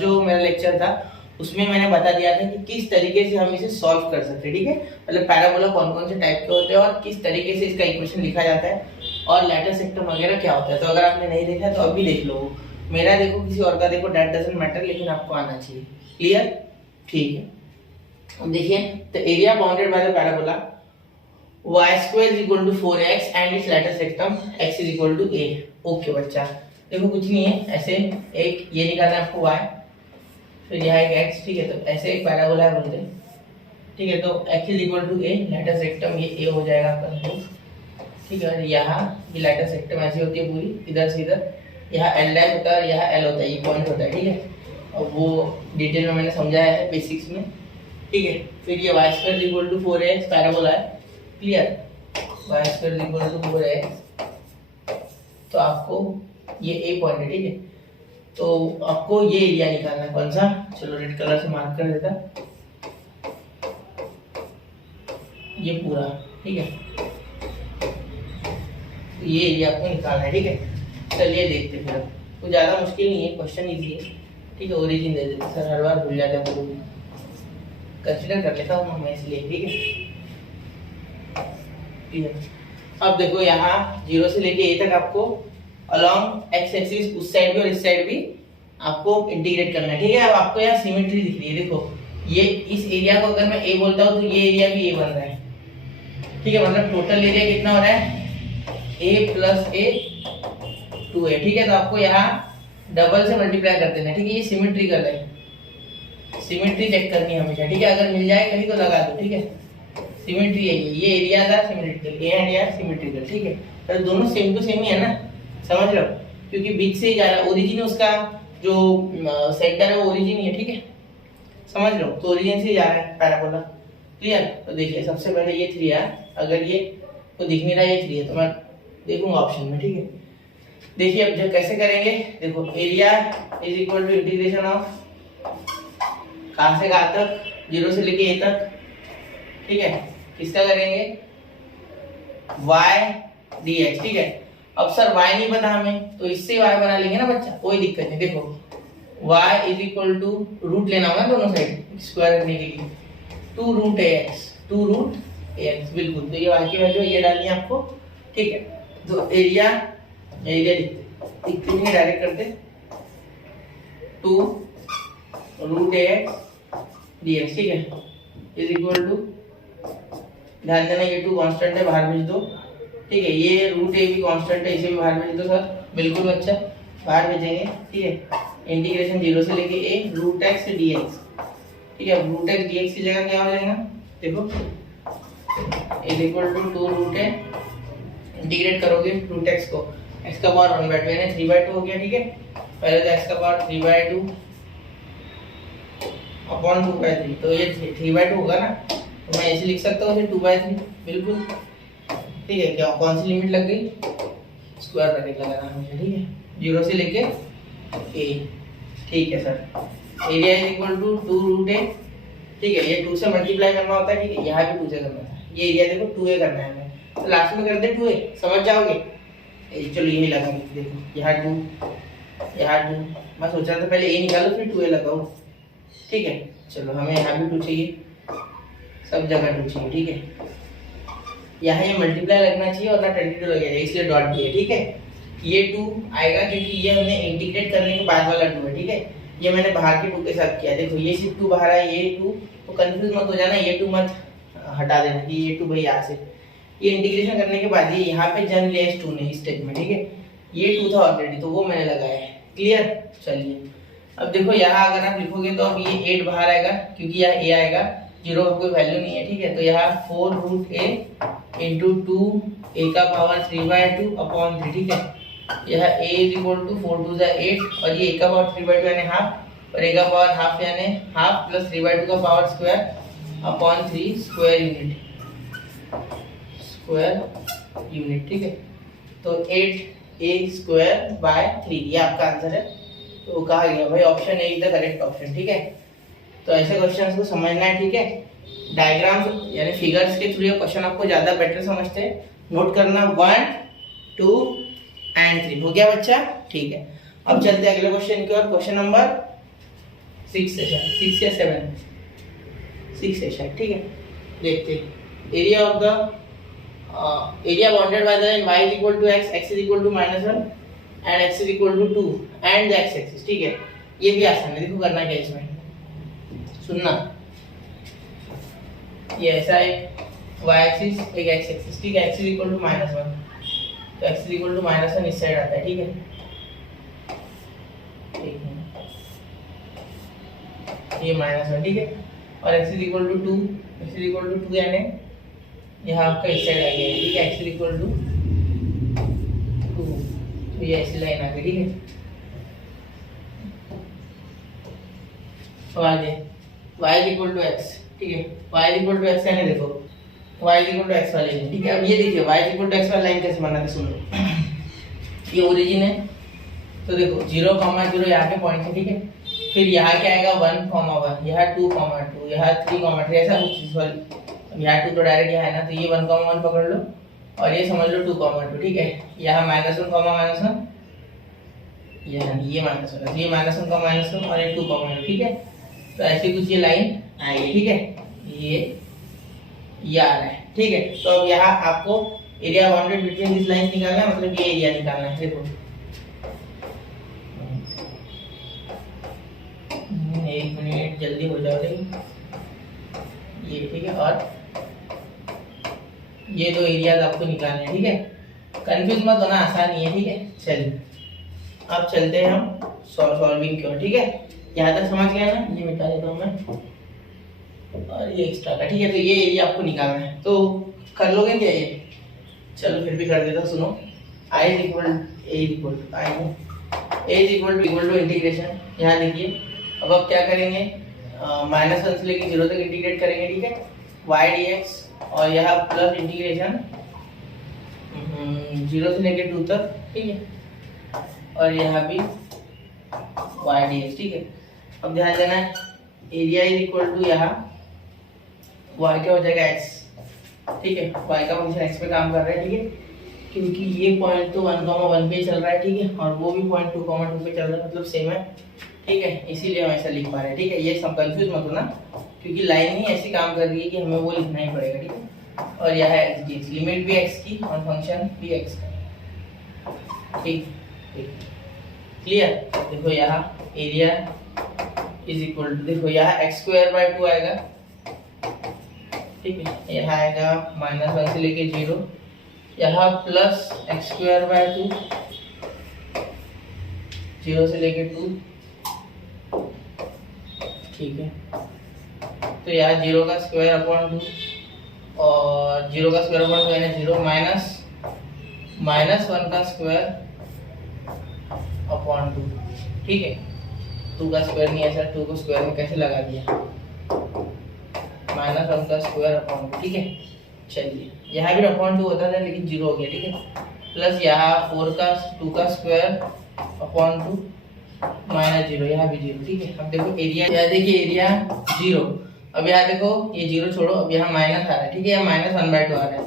जो मेरा लेक्चर था उसमें मैंने बता दिया था कि किस तरीके से हम इसे सॉल्व कर सकते हैं। ठीक है, मतलब पैराबोला कौन कौन से टाइप के होते हैं और किस तरीके से इसका इक्वेशन लिखा जाता है और लैटिस रेक्टम वगैरह क्या होता है। तो अगर आपने नहीं देखा तो अभी देख लो, मेरा देखो किसी और का देखो, दैट डजंट मैटर, लेकिन आपको आना चाहिए। क्लियर? ठीक है, अब देखिए, the area bounded by the parabola y square is equal to 4x and its lattice rectum x is equal to a। Okay बच्चा, देखो कुछ नहीं है, ऐसे एक ये निकालना है आपको y, फिर यहाँ एक x। ठीक है, तो ऐसे एक पैराबोला है बोलते हैं। ठीक है, तो x is equal to a, lattice rectum ये a हो जाएगा आपका। ठीक है, और यहाँ ये लैटिस रेक्टम ऐसी होती है पूरी, इधर से इधर, यहाँ l डैश होता है और यहाँ l होता है, ये पॉइंट होता है। ठीक है, और वो डिटेल में मैंने समझाया है बेसिक्स में। ठीक है, फिर ये y square equal to 4x parabola है। Clear? y square equal to 4x, तो आपको ये a पॉइंट है। ठीक है, तो आपको ये एरिया निकालना है। कौन सा? चलो रेड कलर से मार्क कर देता, ये पूरा। ठीक है, तो ये एरिया आपको निकालना है। ठीक है, चलिए देखते हैं। फिर कुछ ज़्यादा मुश्किल नहीं है, क्वेश्चन इजी है। ठीक है, ओरिजिन दे देते सर, हर बार भूल जाते हैं, पूरी कंसिडर कर लेता हूँ मैं इसलिए। ठीक है, अब देखो यहाँ 0 से लेके a तक आपको अलोंग x एक्सिस उस साइड भी और इस साइड भी आपको इंटीग्रेट करना है। ठीक है, अब आपको यहाँ सिमेट्री दिख रही है। देखो ये इस एरिया को अगर मैं a बोलता हूँ तो ये एरिया भी a बन रहा है। ठीक है, मतलब टोटल एरिया कितना हो रहा है? a plus a 2a। ठीक है, तो आपको यहाँ डबल से मल्टीप्लाई कर देना है। ठीक है, ये सिमेट्री कर रहा है, सिमेट्री चेक करनी है हमेशा। ठीक है, अगर मिल जाए कहीं तो लगा दो। ठीक है, सिमेट्री है ये एरिया का symmetrical, A and A symmetrical. ठीक है, तो दोनों सेम टू सेम ही है ना, समझ लो, क्योंकि बीच से ही जा रहा है, ओरिजिन उसका जो सेंटर है वो ओरिजिन ही है। ठीक है, समझ लो, तो ओरिजिन से ही जा रहा है पैराबोला। क्लियर? तो देखिए सबसे पहले ये 3 है, अगर ये तो दिख नहीं रहा ये 3 है तो मैं देखूंगा ऑप्शन में। ठीक है, देखिए अब जब कैसे करेंगे, देखो area is equal to integration of कहां से कहां तक, 0 से लेके a तक। ठीक है, किसका करेंगे? y dx। ठीक है, अब सर y नहीं पता हमें तो इससे y बना लेंगे ना बच्चा, कोई दिक्कत नहीं। देखो y is equal to root लेना होगा दोनों साइड स्क्वायर करने के लिए, 2 रूट ax। बिल्कुल, तो ये y की वैल्यू ये डालनी है आपको। ठीक है, तो एरिया दिखते नहीं, डायरेक्ट करते 2 रूट ax dx। ठीक है, इज इक्वल टू, ध्यान देना ये 2 कांस्टेंट है, बाहर भेज दो। ठीक है, ये रूट a भी कांस्टेंट है, इसे भी बाहर भेज दो सर। बिल्कुल बच्चा, बाहर भेजेंगे। ठीक है, इंटीग्रेशन 0 से लेके a रूट x dx। ठीक है, रूट x dx की जगह क्या हो जाएगा? देखो is equal to 2 root a, integrate करोगे रूट x को, x का पावर 1/2 यानी 3/2 हो गया। ठीक है, पहले तो x का पावर 3/2 अपॉन 2/3, तो ये 3/2 होगा ना, तो मैं ऐसे लिख सकता हूँ 2/3। बिल्कुल, ठीक है, क्या कौन सी लिमिट लग गई? स्क्वायर ब्रैकेट लगाना है मुझे। ठीक है, 0 से लेके a। ठीक है sir, area is equal to 2 root a। ठीक है, ये 2 से मल्टीप्लाई करना होता है। ठीक है, यहाँ भी 2 से करना था, ये एरिया देखो 2a करना है हमें, तो लास्ट में कर दे 2a, समझ जाओगे। चलो यही लगाएंगे, देखो यहाँ 2 यहाँ 2, मैं सोच रहा था पहले a निकालो फिर 2a लगाओ। ठीक है, चलो हमें यहाँ भी 2 चाहिए, सब जगह 2 चाहिए। ठीक है, यहाँ ये मल्टीप्लाई लगना चाहिए और ना 22 लगेगा, इसलिए डॉट भी है। ठीक है, ये 2 आएगा क्योंकि ये हमने इंटीग्रेट करने के बाद वाला 2 है। ठीक है, ये मैंने बाहर के 2 के साथ किया। देखो ये सिर्फ 2 बाहर है, ये 2, तो कंफ्यूज मत हो जाना, ये 2 मत हटा देना कि ये 2 भाई यहाँ से, ये इंटीग्रेशन करने के बाद ये यहाँ पे जन लेस 2 ने इस स्टेप में। ठीक है, ये 2 था ऑलरेडी तो वो मैंने लगाया है। क्लियर? चलिए अब देखो यहाँ अगर आप लिखोगे तो अब ये 8 बाहर आएगा क्योंकि यहाँ a आएगा, 0 का कोई वैल्यू नहीं है, ठीक है। तो यहाँ 4√a इंटू 2a का पावर 3/2 अपॉन 3, ठीक है। यह a इज इक्वल टू 4 2 8 और ये a का पावर 3/2 यानी हाफ और a का पावर हाफ यानी हाफ प्लस 3/2 का power square upon 3 square unit, ठीक है। तो 8a स्क्वायर बाय 3 ये आपका आंसर है। तो कहा गया भाई option A is the correct option, ठीक है। तो ऐसे क्वेश्चंस को समझना है, ठीक है। डायग्राम्स यानी फिगर्स के थ्रू ये क्वेश्चन आपको ज्यादा बेटर समझते हैं। नोट करना 1 2 एंड 3 हो गया बच्चा, ठीक है। अब चलते हैं अगले क्वेश्चन की ओर। क्वेश्चन नंबर 6 या 6 है शायद, ठीक है। देखते हैं area of the area bounded by the line y is equal to x, x is equal to -1 and x is equal to 2 and the x axis, ठीक है। ये भी आसान है, देखो करना क्या इसमें, सुनना। ये ऐसा एक y axis एक x axis, ठीक है। x is equal to -1 तो x is equal to -1 इस साइड आता है, ठीक है। ये -1, ठीक है। और x is equal to 2, x is equal to 2 यानी यहाँ आपका इस साइड आ गया, ठीक है। x is equal to 2 तो ये ऐसी लाइन आ गई, ठीक है। तो आगे y is equal to x, ठीक है। y is equal to x यानी देखो y is equal to x वाली लाइन, ठीक है। अब ये देखिए y is equal to x वाली लाइन कैसे बनाते, सुनो। ये ओरिजिन है तो देखो 0, 0 यहाँ के पॉइंट है, ठीक है। फिर यहाँ क्या आएगा 1, 1 यहाँ 2, 2 यहाँ 3, 3 ऐसा कुछ, सॉरी यहाँ 2 तो डायरेक्ट यहाँ है ना, तो ये 1, 1 पकड़ लो और ये समझ लो 2, 2, ठीक है। यहाँ -1, -1 ये -1, ये -1 और ये 2, 2, ठीक है। तो ऐसे कुछ ये लाइन आएगी, ठीक है। ये आ रहा है, ठीक है। तो अब यहाँ आपको area bounded between this line निकालना है, मतलब ये एरिया निकालना है। देखो 1 मिनट जल्दी हो जाओगे ये, ठीक है। और ये दो एरियाज आपको निकालने हैं, ठीक है। कंफ्यूज मत होना, आसान ही है, ठीक है। चलिए अब चलते हैं हम सॉल्विंग की ओर, ठीक है। यहाँ तक समझ गया ना, ये मिटा देता हूँ मैं और ये एक्स्ट्रा का, ठीक है। तो ये एरिया आपको निकालना है, तो कर लोगे क्या ये? चलो फिर भी कर देता, सुनो। I is equal to integration, यहाँ देखिए। अब आप क्या करेंगे, -1 से लेके 0 तक इंटीग्रेट करेंगे, ठीक है। y dx और यहाँ प्लस इंटीग्रेशन 0 से लेके 2 तक, ठीक है। और यहाँ भी y dx, ठीक है। अब ध्यान देना है एरिया इज इक्वल टू यहाँ y क्या हो जाएगा x, ठीक है। y का फंक्शन x पे काम कर रहा है, ठीक है। क्योंकि ये पॉइंट तो 1, 1 पे चल रहा है, ठीक है। और वो भी पॉइंट 2, 2 पे चल रहा है, मतलब सेम है, ठीक है। इसीलिए हम ऐसा लिख पा रहे हैं, ठीक है। ये सब कंफ्यूज मत होना क्योंकि लाइन ही ऐसी काम कर रही है कि हमें वो लिखना ही पड़ेगा, ठीक है। और यह है x, लिमिट भी x की और फंक्शन भी x का, ठीक। क्लियर। देखो यहाँ एरिया इज इक्वल टू, देखो यहाँ x² 2 आएगा, ठीक है। यहाँ आएगा -1 से लेके 0, यहाँ प्लस x² 2 0 से लेके 2, ठीक है। तो यहाँ 0 का स्क्वायर अपॉन 2 और 0 का स्क्वायर अपॉन 2 यानी 0 -1 का स्क्वायर अपॉन 2, ठीक है। 2 का स्क्वायर नहीं है सर, 2 को स्क्वायर में कैसे लगा दिया, -1 का स्क्वायर अपॉन 2, ठीक है। चलिए यहाँ भी अपॉन 2 होता था लेकिन 0 हो गया, ठीक है। प्लस यहाँ 2 का स्क्वायर अपॉन 2 -0, यहाँ भी 0, ठीक है। अब देखो एरिया, यहाँ देखिए एरिया 0। अब यहाँ देखो ये 0 छोड़ो, अब यहाँ माइनस आ रहा है, ठीक है। यहाँ -1/2 आ रहा है।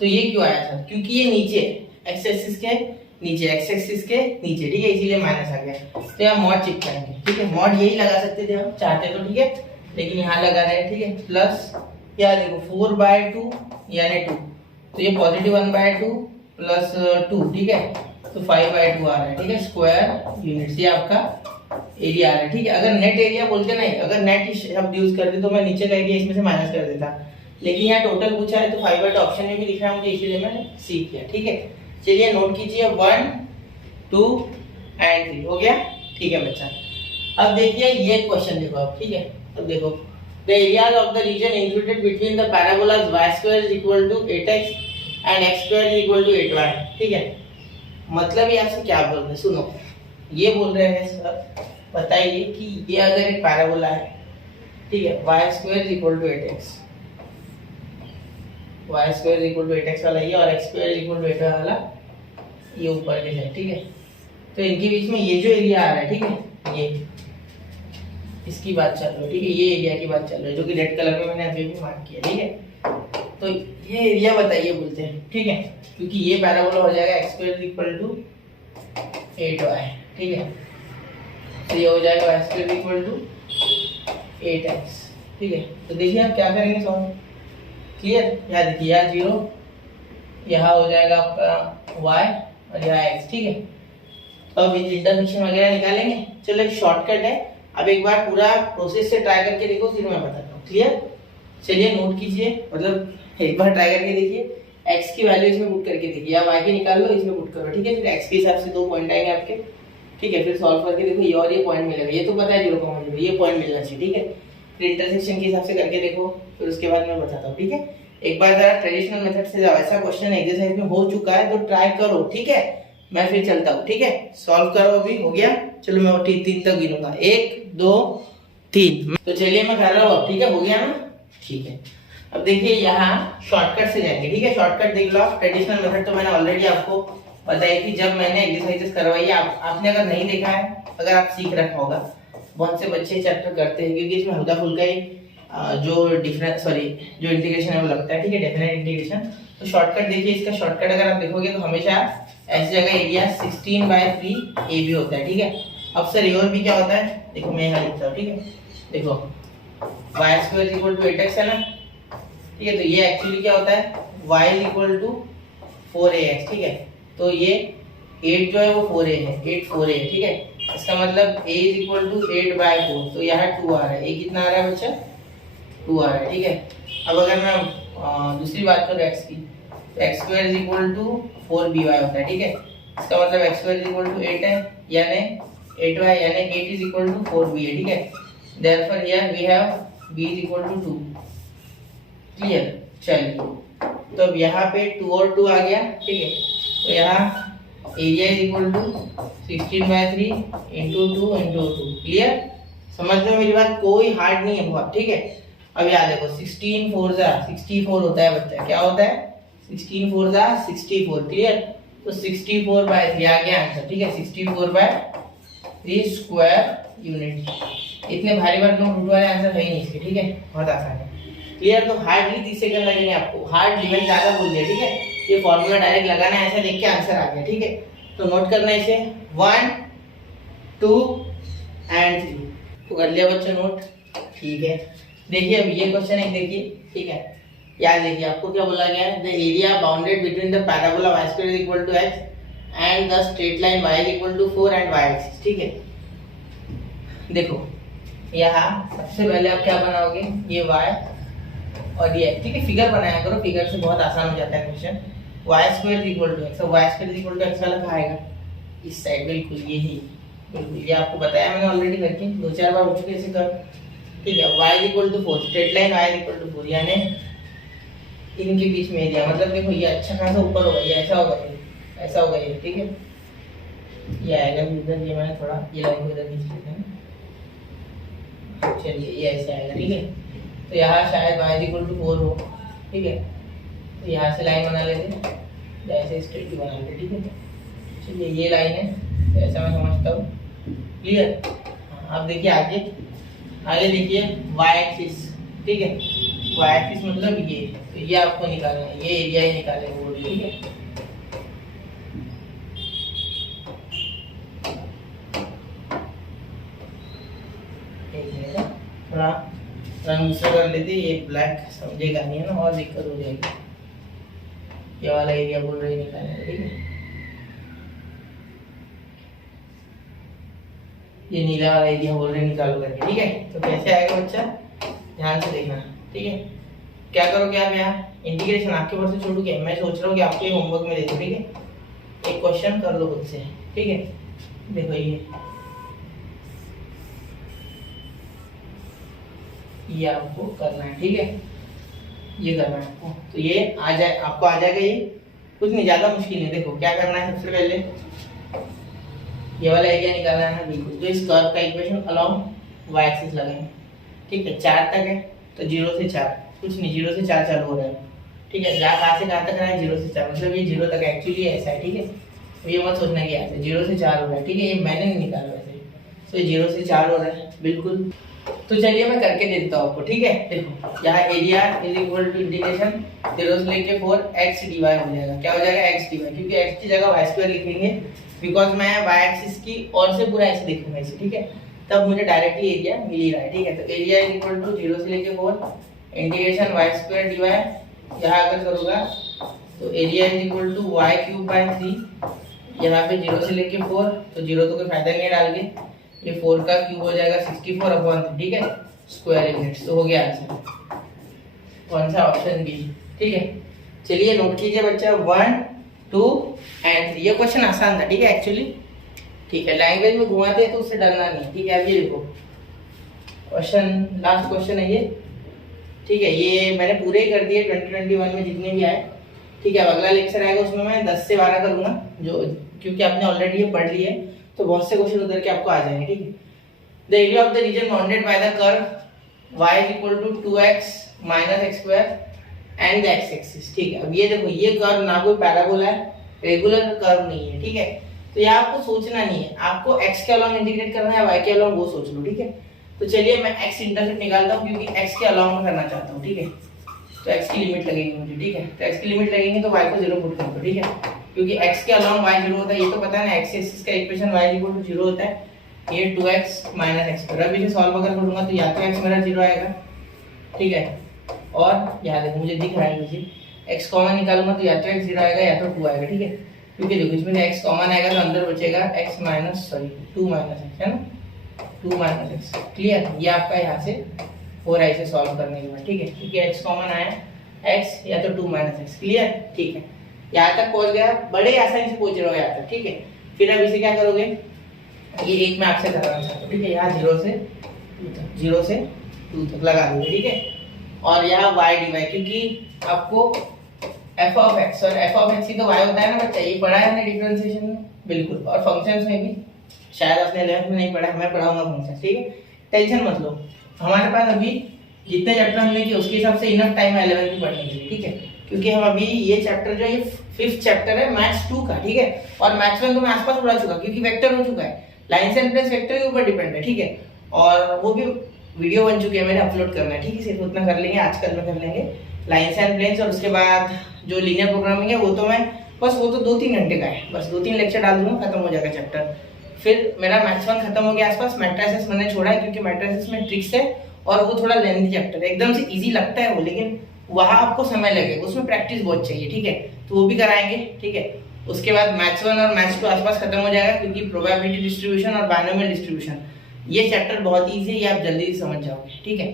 तो ये क्यों आया सर? क्योंकि ये नीचे x एक्सिस के नीचे, x एक्सिस के नीचे, ठीक है, इसीलिए माइनस आ गया। तो यहाँ मॉड चिपकाएंगे, ठीक है। मॉड यही लगा सकते थे हम चाहते तो, ठीक है, लेकिन यहाँ लगा रहे हैं, ठीक है। प्लस यहाँ देखो 4/2 यानी 2, तो ये पॉजिटिव 1/2 प्लस 2, ठीक है। तो 5/2 आ रहा है, ठीक है। स्क्वायर यूनिट्स ये आपका एरिया आ रहा है, ठीक है। अगर नेट एरिया बोलते नहीं, अगर नेट शब्द यूज करते तो मैं नीचे का एरिया इसमें से माइनस कर देता, लेकिन यहाँ टोटल पूछा है तो 5/2 ऑप्शन में भी दिख रहा है मुझे, इसीलिए मैंने सी किया, ठीक है। चलिए नोट कीजिए 1 2 एंड 3 हो गया, ठीक है बच्चा। अब देखिए ये क्वेश्चन देखो आप, ठीक है। अब देखो the areas of the region included between the parabolas y² is equal to 8x and x² is equal to 8y, ठीक है। मतलब ये आपसे क्या बोल रहे हैं, सुनो। ये बोल रहे हैं सर बताइए कि ये अगर एक पैराबोला है, ठीक है, y² is equal to 8x, y² is equal to 8x वाला ये, और x² is equal to 8y वाला ये ऊपर के साइड, ठीक है। तो इनके बीच में ये जो एरिया आ रहा है, ठीक है, ये इसकी बात चल रही है, ठीक है, ये एरिया की बात चल रही है जो कि रेड कलर में मैंने अभी भी मार्क किया, ठीक है। तो ये एरिया बताइए बोलते हैं, ठीक है, क्योंकि ये पैराबोला हो जाएगा x² is equal to 8y, ठीक है। तो ये हो जाएगा y² is equal to 8x, ठीक है। तो देखिए आप क्या करेंगे सॉल्व, क्लियर। यहाँ देखिए यहाँ 0, यहाँ हो जाएगा आपका y और यहाँ x, ठीक है। तो अब इंटरसेक्शन वगैरह निकालेंगे। चलो एक शॉर्टकट है, अब एक बार पूरा प्रोसेस से ट्राई करके देखो, फिर मैं बताता हूँ, क्लियर। चलिए नोट कीजिए, मतलब एक बार ट्राई करके देखिए, x की वैल्यू इसमें पुट करके देखिए, या y की निकाल लो इसमें पुट करो, ठीक है। फिर x के हिसाब से 2 पॉइंट आएंगे आपके, ठीक है। फिर सॉल्व करके देखो, ये और ये पॉइंट मिलेगा, ये तो पता है 0,0, ये पॉइंट मिलना चाहिए, ठीक है। फिर इंटरसेक्शन के हिसाब से करके देखो, फिर उसके बाद मैं बताता हूँ, ठीक है। एक बार जरा ट्रेडिशनल मेथड से जाओ, ऐसा क्वेश्चन एक्सरसाइज में हो चुका है तो ट्राई करो, ठीक है। मैं फिर चलता हूँ, ठीक है। सॉल्व करो, अभी हो गया। चलो मैं 3 तक गिनूंगा, 1 2 3। तो चलिए मैं कर रहा हूँ, ठीक है, हो गया ना, ठीक है। अब देखिए यहाँ शॉर्टकट से जाएंगे, ठीक है। शॉर्टकट देख लो आप, ट्रेडिशनल मेथड तो मैंने ऑलरेडी आपको बताई थी जब मैंने एक्सरसाइजेस करवाई है। आपने अगर नहीं देखा है, अगर आप सीख रखा होगा, बहुत से बच्चे चैप्टर करते हैं क्योंकि इसमें हल्का फुल्का ही जो इंटीग्रेशन है वो लगता है, ठीक है, डेफिनेट इंटीग्रेशन। तो शॉर्टकट देखिए, इसका शॉर्टकट अगर आप देखोगे तो हमेशा ऐसी जगह एरिया 16/3 AB होता है, ठीक है। अब सर ये और भी क्या होता है, देखो मैं यहाँ लिखता हूँ, ठीक है। देखो y² इक्वल टू 8x है ना, ठीक है। तो ये एक्चुअली क्या होता है, y इक्वल टू 4ax, ठीक है। तो ये 8 जो है वो 4a है, 8 4a, ठीक है। इसका मतलब a इज इक्वल टू 8/4, तो यहाँ 2 आ रहा है, a कितना आ रहा है बच्चा, 2 आ रहा है, ठीक है। अब अगर मैं दूसरी बात करूँ x की, तो x² is equal to 4by होता है, ठीक है। इसका मतलब x² इज इक्वल टू 8 है, यानी 8y, यानी 8 इज इक्वल टू 4b है, ठीक है। Therefore here we have b is equal to 2, clear. चलिए तो अब यहाँ पे 2 और 2 आ गया, ठीक है। तो यहाँ area is equal to 16/3 into 2 into 2, clear. समझ लो मेरी बात, कोई हार्ड नहीं है बहुत, ठीक है। अब याद देखो 16 4 जा 64 होता है बच्चा, क्या होता है, 16 4 जा 64, क्लियर। तो 64/3 आ गया आंसर, ठीक है। 64/3 स्क्वायर यूनिट। इतने भारी भरकम रूट वाले आंसर है ही नहीं इसके, ठीक है, बहुत आसान है, क्लियर। तो हार्डली 30 सेकंड लगेंगे आपको, हार्ड लिमिट ज्यादा बोल दिया, ठीक है। ये फॉर्मूला डायरेक्ट लगाना है, ऐसा देख के आंसर आ गया, ठीक है। तो नोट करना है इसे, 1 2 एंड 3, तो कर लिया बच्चों नोट, ठीक है। देखिए अब ये क्वेश्चन एक देखिए, ठीक है। याद देखिए आपको क्या बोला गया है, the area bounded between the parabola y² is equal to x and the straight line y is equal to 4 and y axis, ठीक है। देखो यहाँ सबसे पहले आप क्या बनाओगे, ये y और ये x, ठीक है। फिगर बनाया करो, फिगर से बहुत आसान हो जाता है question. y² is equal to x, और y² is equal to x वाला कहाँ आएगा, इस साइड, बिल्कुल यही, बिल्कुल ये आपको बताया मैंने ऑलरेडी करके 2-4 बार हो चुके इसे कर, ठीक है। y is equal to 4, straight line y is equal to 4, यानी इनके बीच में एरिया, मतलब देखो ये अच्छा खासा ऊपर होगा, ये ऐसा होगा, ये ऐसा होगा, ये ठीक है, ये आएगा इधर, ये मैंने थोड़ा ये लाइन को इधर खींच लेते हैं, चलिए ये ऐसे आएगा, ठीक है। तो यहाँ शायद y इज इक्वल टू 4 हो, ठीक है। तो यहाँ से लाइन बना लेते, ऐसे स्ट्रेट ही बना लेते, ठीक है। चलिए ये लाइन है, तो ऐसा मैं समझता हूँ, क्लियर। अब देखिए आगे, आगे देखिए y एक्सिस, ठीक है। y एक्सिस मतलब ये, तो ये आपको निकालना है, ये एरिया ही निकालेंगे वो, ठीक है। थोड़ा रंग दूसरा कर लेते, ये ब्लैक समझेगा नहीं है ना, और दिक्कत हो जाएगी। ये वाला एरिया बोल रहे निकालेंगे, ठीक है। ये नीला वाला एरिया बोल रहे निकालो करके, ठीक है। तो कैसे आएगा बच्चा, ध्यान से देखना, ठीक है। क्या करोगे आप, यहाँ इंटीग्रेशन आपके ऊपर से छोड़ू, क्या मैं सोच रहा हूँ कि आपके होमवर्क में देखो, ठीक है। एक क्वेश्चन कर लो खुद से, ठीक है। देखो ये ये आपको करना है, ठीक है, ये करना है आपको। तो ये आ जाए, आपको आ जाएगा। ये कुछ नहीं, ज्यादा मुश्किल नहीं। देखो क्या करना है, सबसे पहले ये वाला एरिया निकालना है ना, बिल्कुल। तो इस कर्व का इक्वेशन अलोंग वाई एक्सिस लगाएंगे, ठीक है। 4 तक है तो 0 से 4, कुछ नहीं, 0 से 4 चालू हो रहा है, ठीक है। कहाँ से कहाँ तक रहा है, 0 से 4, मतलब ये 0 तक एक्चुअली ऐसा है, ठीक है। तो ये मत सोचना कि ऐसे 0 से 4 हो रहा है, ठीक है, ये मैंने नहीं निकाला वैसे। तो ये 0 से 4 हो रहा है, बिल्कुल। तो चलिए मैं करके देता हूँ आपको, ठीक है। देखो यहाँ area is equal to integration 0 से लेके 4 x dy हो जाएगा। क्या हो जाएगा, x dy, क्योंकि x की जगह y स्क्वायर लिखेंगे, बिकॉज मैं y एक्सिस की और से पूरा ऐसे देखूंगा इसे, ठीक है। तब मुझे डायरेक्टली एरिया मिल ही रहा है, ठीक है। तो एरिया इज इक्वल टू 0 से लेके 4 इंटीग्रेशन y स्क्वायर dy, यहाँ अगर करूँगा तो area is equal to y cube by 3, यहाँ पे 0 से लेके 4, तो 0 तो कोई फायदा नहीं है डाल के, ये 4 का क्यूब हो जाएगा 64/3, ठीक है, स्क्वायर यूनिट्स। तो हो गया आंसर, कौन सा, ऑप्शन बी, ठीक है। चलिए नोट कीजिए बच्चा, 1 2 एंड 3। ये क्वेश्चन आसान था, ठीक है, एक्चुअली, ठीक है। लैंग्वेज में घुमाते हैं तो उससे डरना नहीं, ठीक है। अब ये देखो क्वेश्चन, लास्ट क्वेश्चन है ये, ठीक है। ये मैंने पूरे ही कर दिए 2021 में जितने भी आए, ठीक है। अब अगला लेक्चर आएगा उसमें मैं 10 से 12 करूंगा, जो क्योंकि आपने ऑलरेडी ये पढ़ लिया है, तो बहुत से क्वेश्चन उधर के आपको आ जाएंगे, ठीक है। The area of the region bounded by the curve y is equal to 2x minus x square and the x axis, ठीक है। अब ये देखो, ये कर्व ना कोई पैराबोला है, रेगुलर कर्व नहीं है, ठीक है। तो ये आपको सोचना नहीं है, आपको x के अलोंग इंटीग्रेट करना है, y के अलोंग वो सोच लो, ठीक है। तो चलिए मैं x इंटरसेप्ट निकालता हूँ, क्योंकि x के अलोंग में करना चाहता हूँ, ठीक है। तो x की लिमिट लगेगी मुझे, ठीक है। तो x की लिमिट लगेगी तो y को 0 पुट कर दो, ठीक है, क्योंकि x के अलोंग y 0 होता है, ये तो पता है ना। x एक्सिस का इक्वेशन y 0 होता है, ये 2x माइनस x स्क्वायर। अब इसे सॉल्व अगर करूंगा तो या तो x मेरा 0 आएगा, ठीक है, और यहाँ देखो मुझे दिख रहा है मुझे x कॉमन निकालूंगा तो या तो x 0 आएगा या तो 2 आएगा, ठीक है। क्योंकि देखो इसमें से x कॉमन आएगा तो अंदर बचेगा x माइनस 2 माइनस x, है ना, 2 माइनस x, क्लियर। ये आपका यहाँ से हो रहा है इसे सॉल्व करने के बाद, ठीक है, क्योंकि x कॉमन आया, x या तो 2 माइनस x, क्लियर, ठीक है। यहाँ तक पहुँच गया, बड़े आसानी से पहुँच रहे हो यहाँ तक, ठीक है। फिर अब इसे क्या करोगे, ये एक में आपसे कराना चाहता हूँ, ठीक है। यहाँ 0 से 2 तक लगा दोगे, ठीक है। और यहाँ y dy, क्योंकि आपको f ऑफ x और f ऑफ x ही तो y होता है ना बच्चा, ये पढ़ा है ना डिफरेंशिएशन में, बिल्कुल। और फंक्शंस में भी शायद आपने 11th में नहीं पढ़ा है, मैं पढ़ाऊंगा फंक्शन, ठीक है, टेंशन मत लो। हमारे पास अभी जितने चैप्टर हमने किए उसके हिसाब से इनफ टाइम है 11th में पढ़ने के लिए, ठीक है। क्योंकि हम अभी ये चैप्टर जो है, ये 5th चैप्टर है मैथ्स 2 का, ठीक है। और मैथ्स 1 तो मैं आसपास उड़ा चुका, क्योंकि वेक्टर हो चुका है, लाइन्स एंड प्लेन्स वेक्टर के ऊपर डिपेंड है, ठीक है। और वो भी वीडियो बन चुके हैं, मैंने अपलोड करना है, ठीक है। सिर्फ उतना कर लेंगे, आजकल में कर लेंगे लाइन्स एंड प्लेन्स। और उसके बाद जो लीनियर प्रोग्रामिंग है वो तो मैं बस, वो तो 2-3 घंटे का है, बस 2-3 लेक्चर डाल दूंगा, खत्म हो जाएगा चैप्टर। फिर मेरा मैथ्स 1 खत्म हो गया आसपास। मैट्रिसेस मैंने छोड़ा है, क्योंकि मैट्रिसेस में ट्रिक्स है और वो थोड़ा लेंथी चैप्टर है, एकदम से इजी लगता है वो, लेकिन वहाँ आपको समय लगेगा, उसमें प्रैक्टिस बहुत चाहिए, ठीक है। तो वो भी कराएंगे, ठीक है। उसके बाद मैथ्स 1 और मैथ्स 2 आसपास खत्म हो जाएगा, क्योंकि प्रोबेबिलिटी डिस्ट्रीब्यूशन और बाइनोमियल डिस्ट्रीब्यूशन, ये चैप्टर बहुत ईजी है, ये आप जल्दी से समझ जाओगे, ठीक है।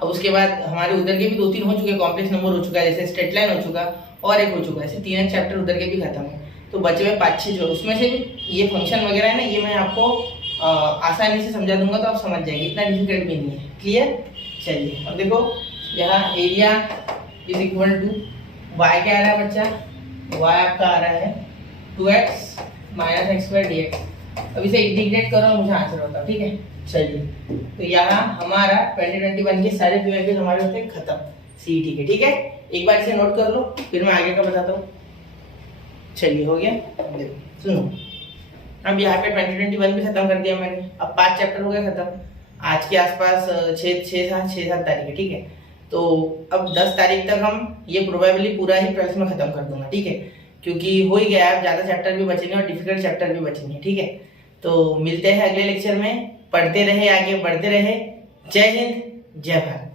अब उसके बाद हमारे उधर के भी 2-3 हो चुके, कॉम्प्लेक्स नंबर हो चुका है, जैसे स्ट्रेट लाइन हो चुका और एक हो चुका है, ऐसे 3 चैप्टर उधर के भी खत्म है। तो बचे हुए 5-6 जो, उसमें से भी ये फंक्शन वगैरह है ना, ये मैं आपको आसानी से समझा दूंगा, तो आप समझ जाएंगे, इतना डिफिकल्ट भी नहीं है, क्लियर। चलिए अब देखो, यहाँ area is equal to y क्या आ रहा है बच्चा, y आपका आ रहा है 2x minus x square dx। अब इसे इंटीग्रेट करो, मुझे आंसर बताओ, ठीक है। चलिए तो यहाँ हमारा 2021 के सारे पीवाईक्यूज हमारे होते हैं खत्म, सीईटी के, ठीक है। एक बार इसे नोट कर लो, फिर मैं आगे का बताता हूँ। चलिए हो गया, देखो सुनो, अब यहाँ पे 2021 भी खत्म कर दिया मैंने, अब 5 चैप्टर हो गए खत्म। आज के आसपास 6-7 तारीख है, ठीक है। तो अब 10 तारीख तक हम ये प्रोबेबली पूरा ही 12th में खत्म कर दूंगा, ठीक है, क्योंकि हो ही गया है, ज्यादा चैप्टर भी बचेंगे और डिफिकल्ट चैप्टर भी बचेंगे, ठीक है। तो मिलते हैं अगले लेक्चर में, पढ़ते रहे, आगे बढ़ते रहे। जय हिंद, जय भारत।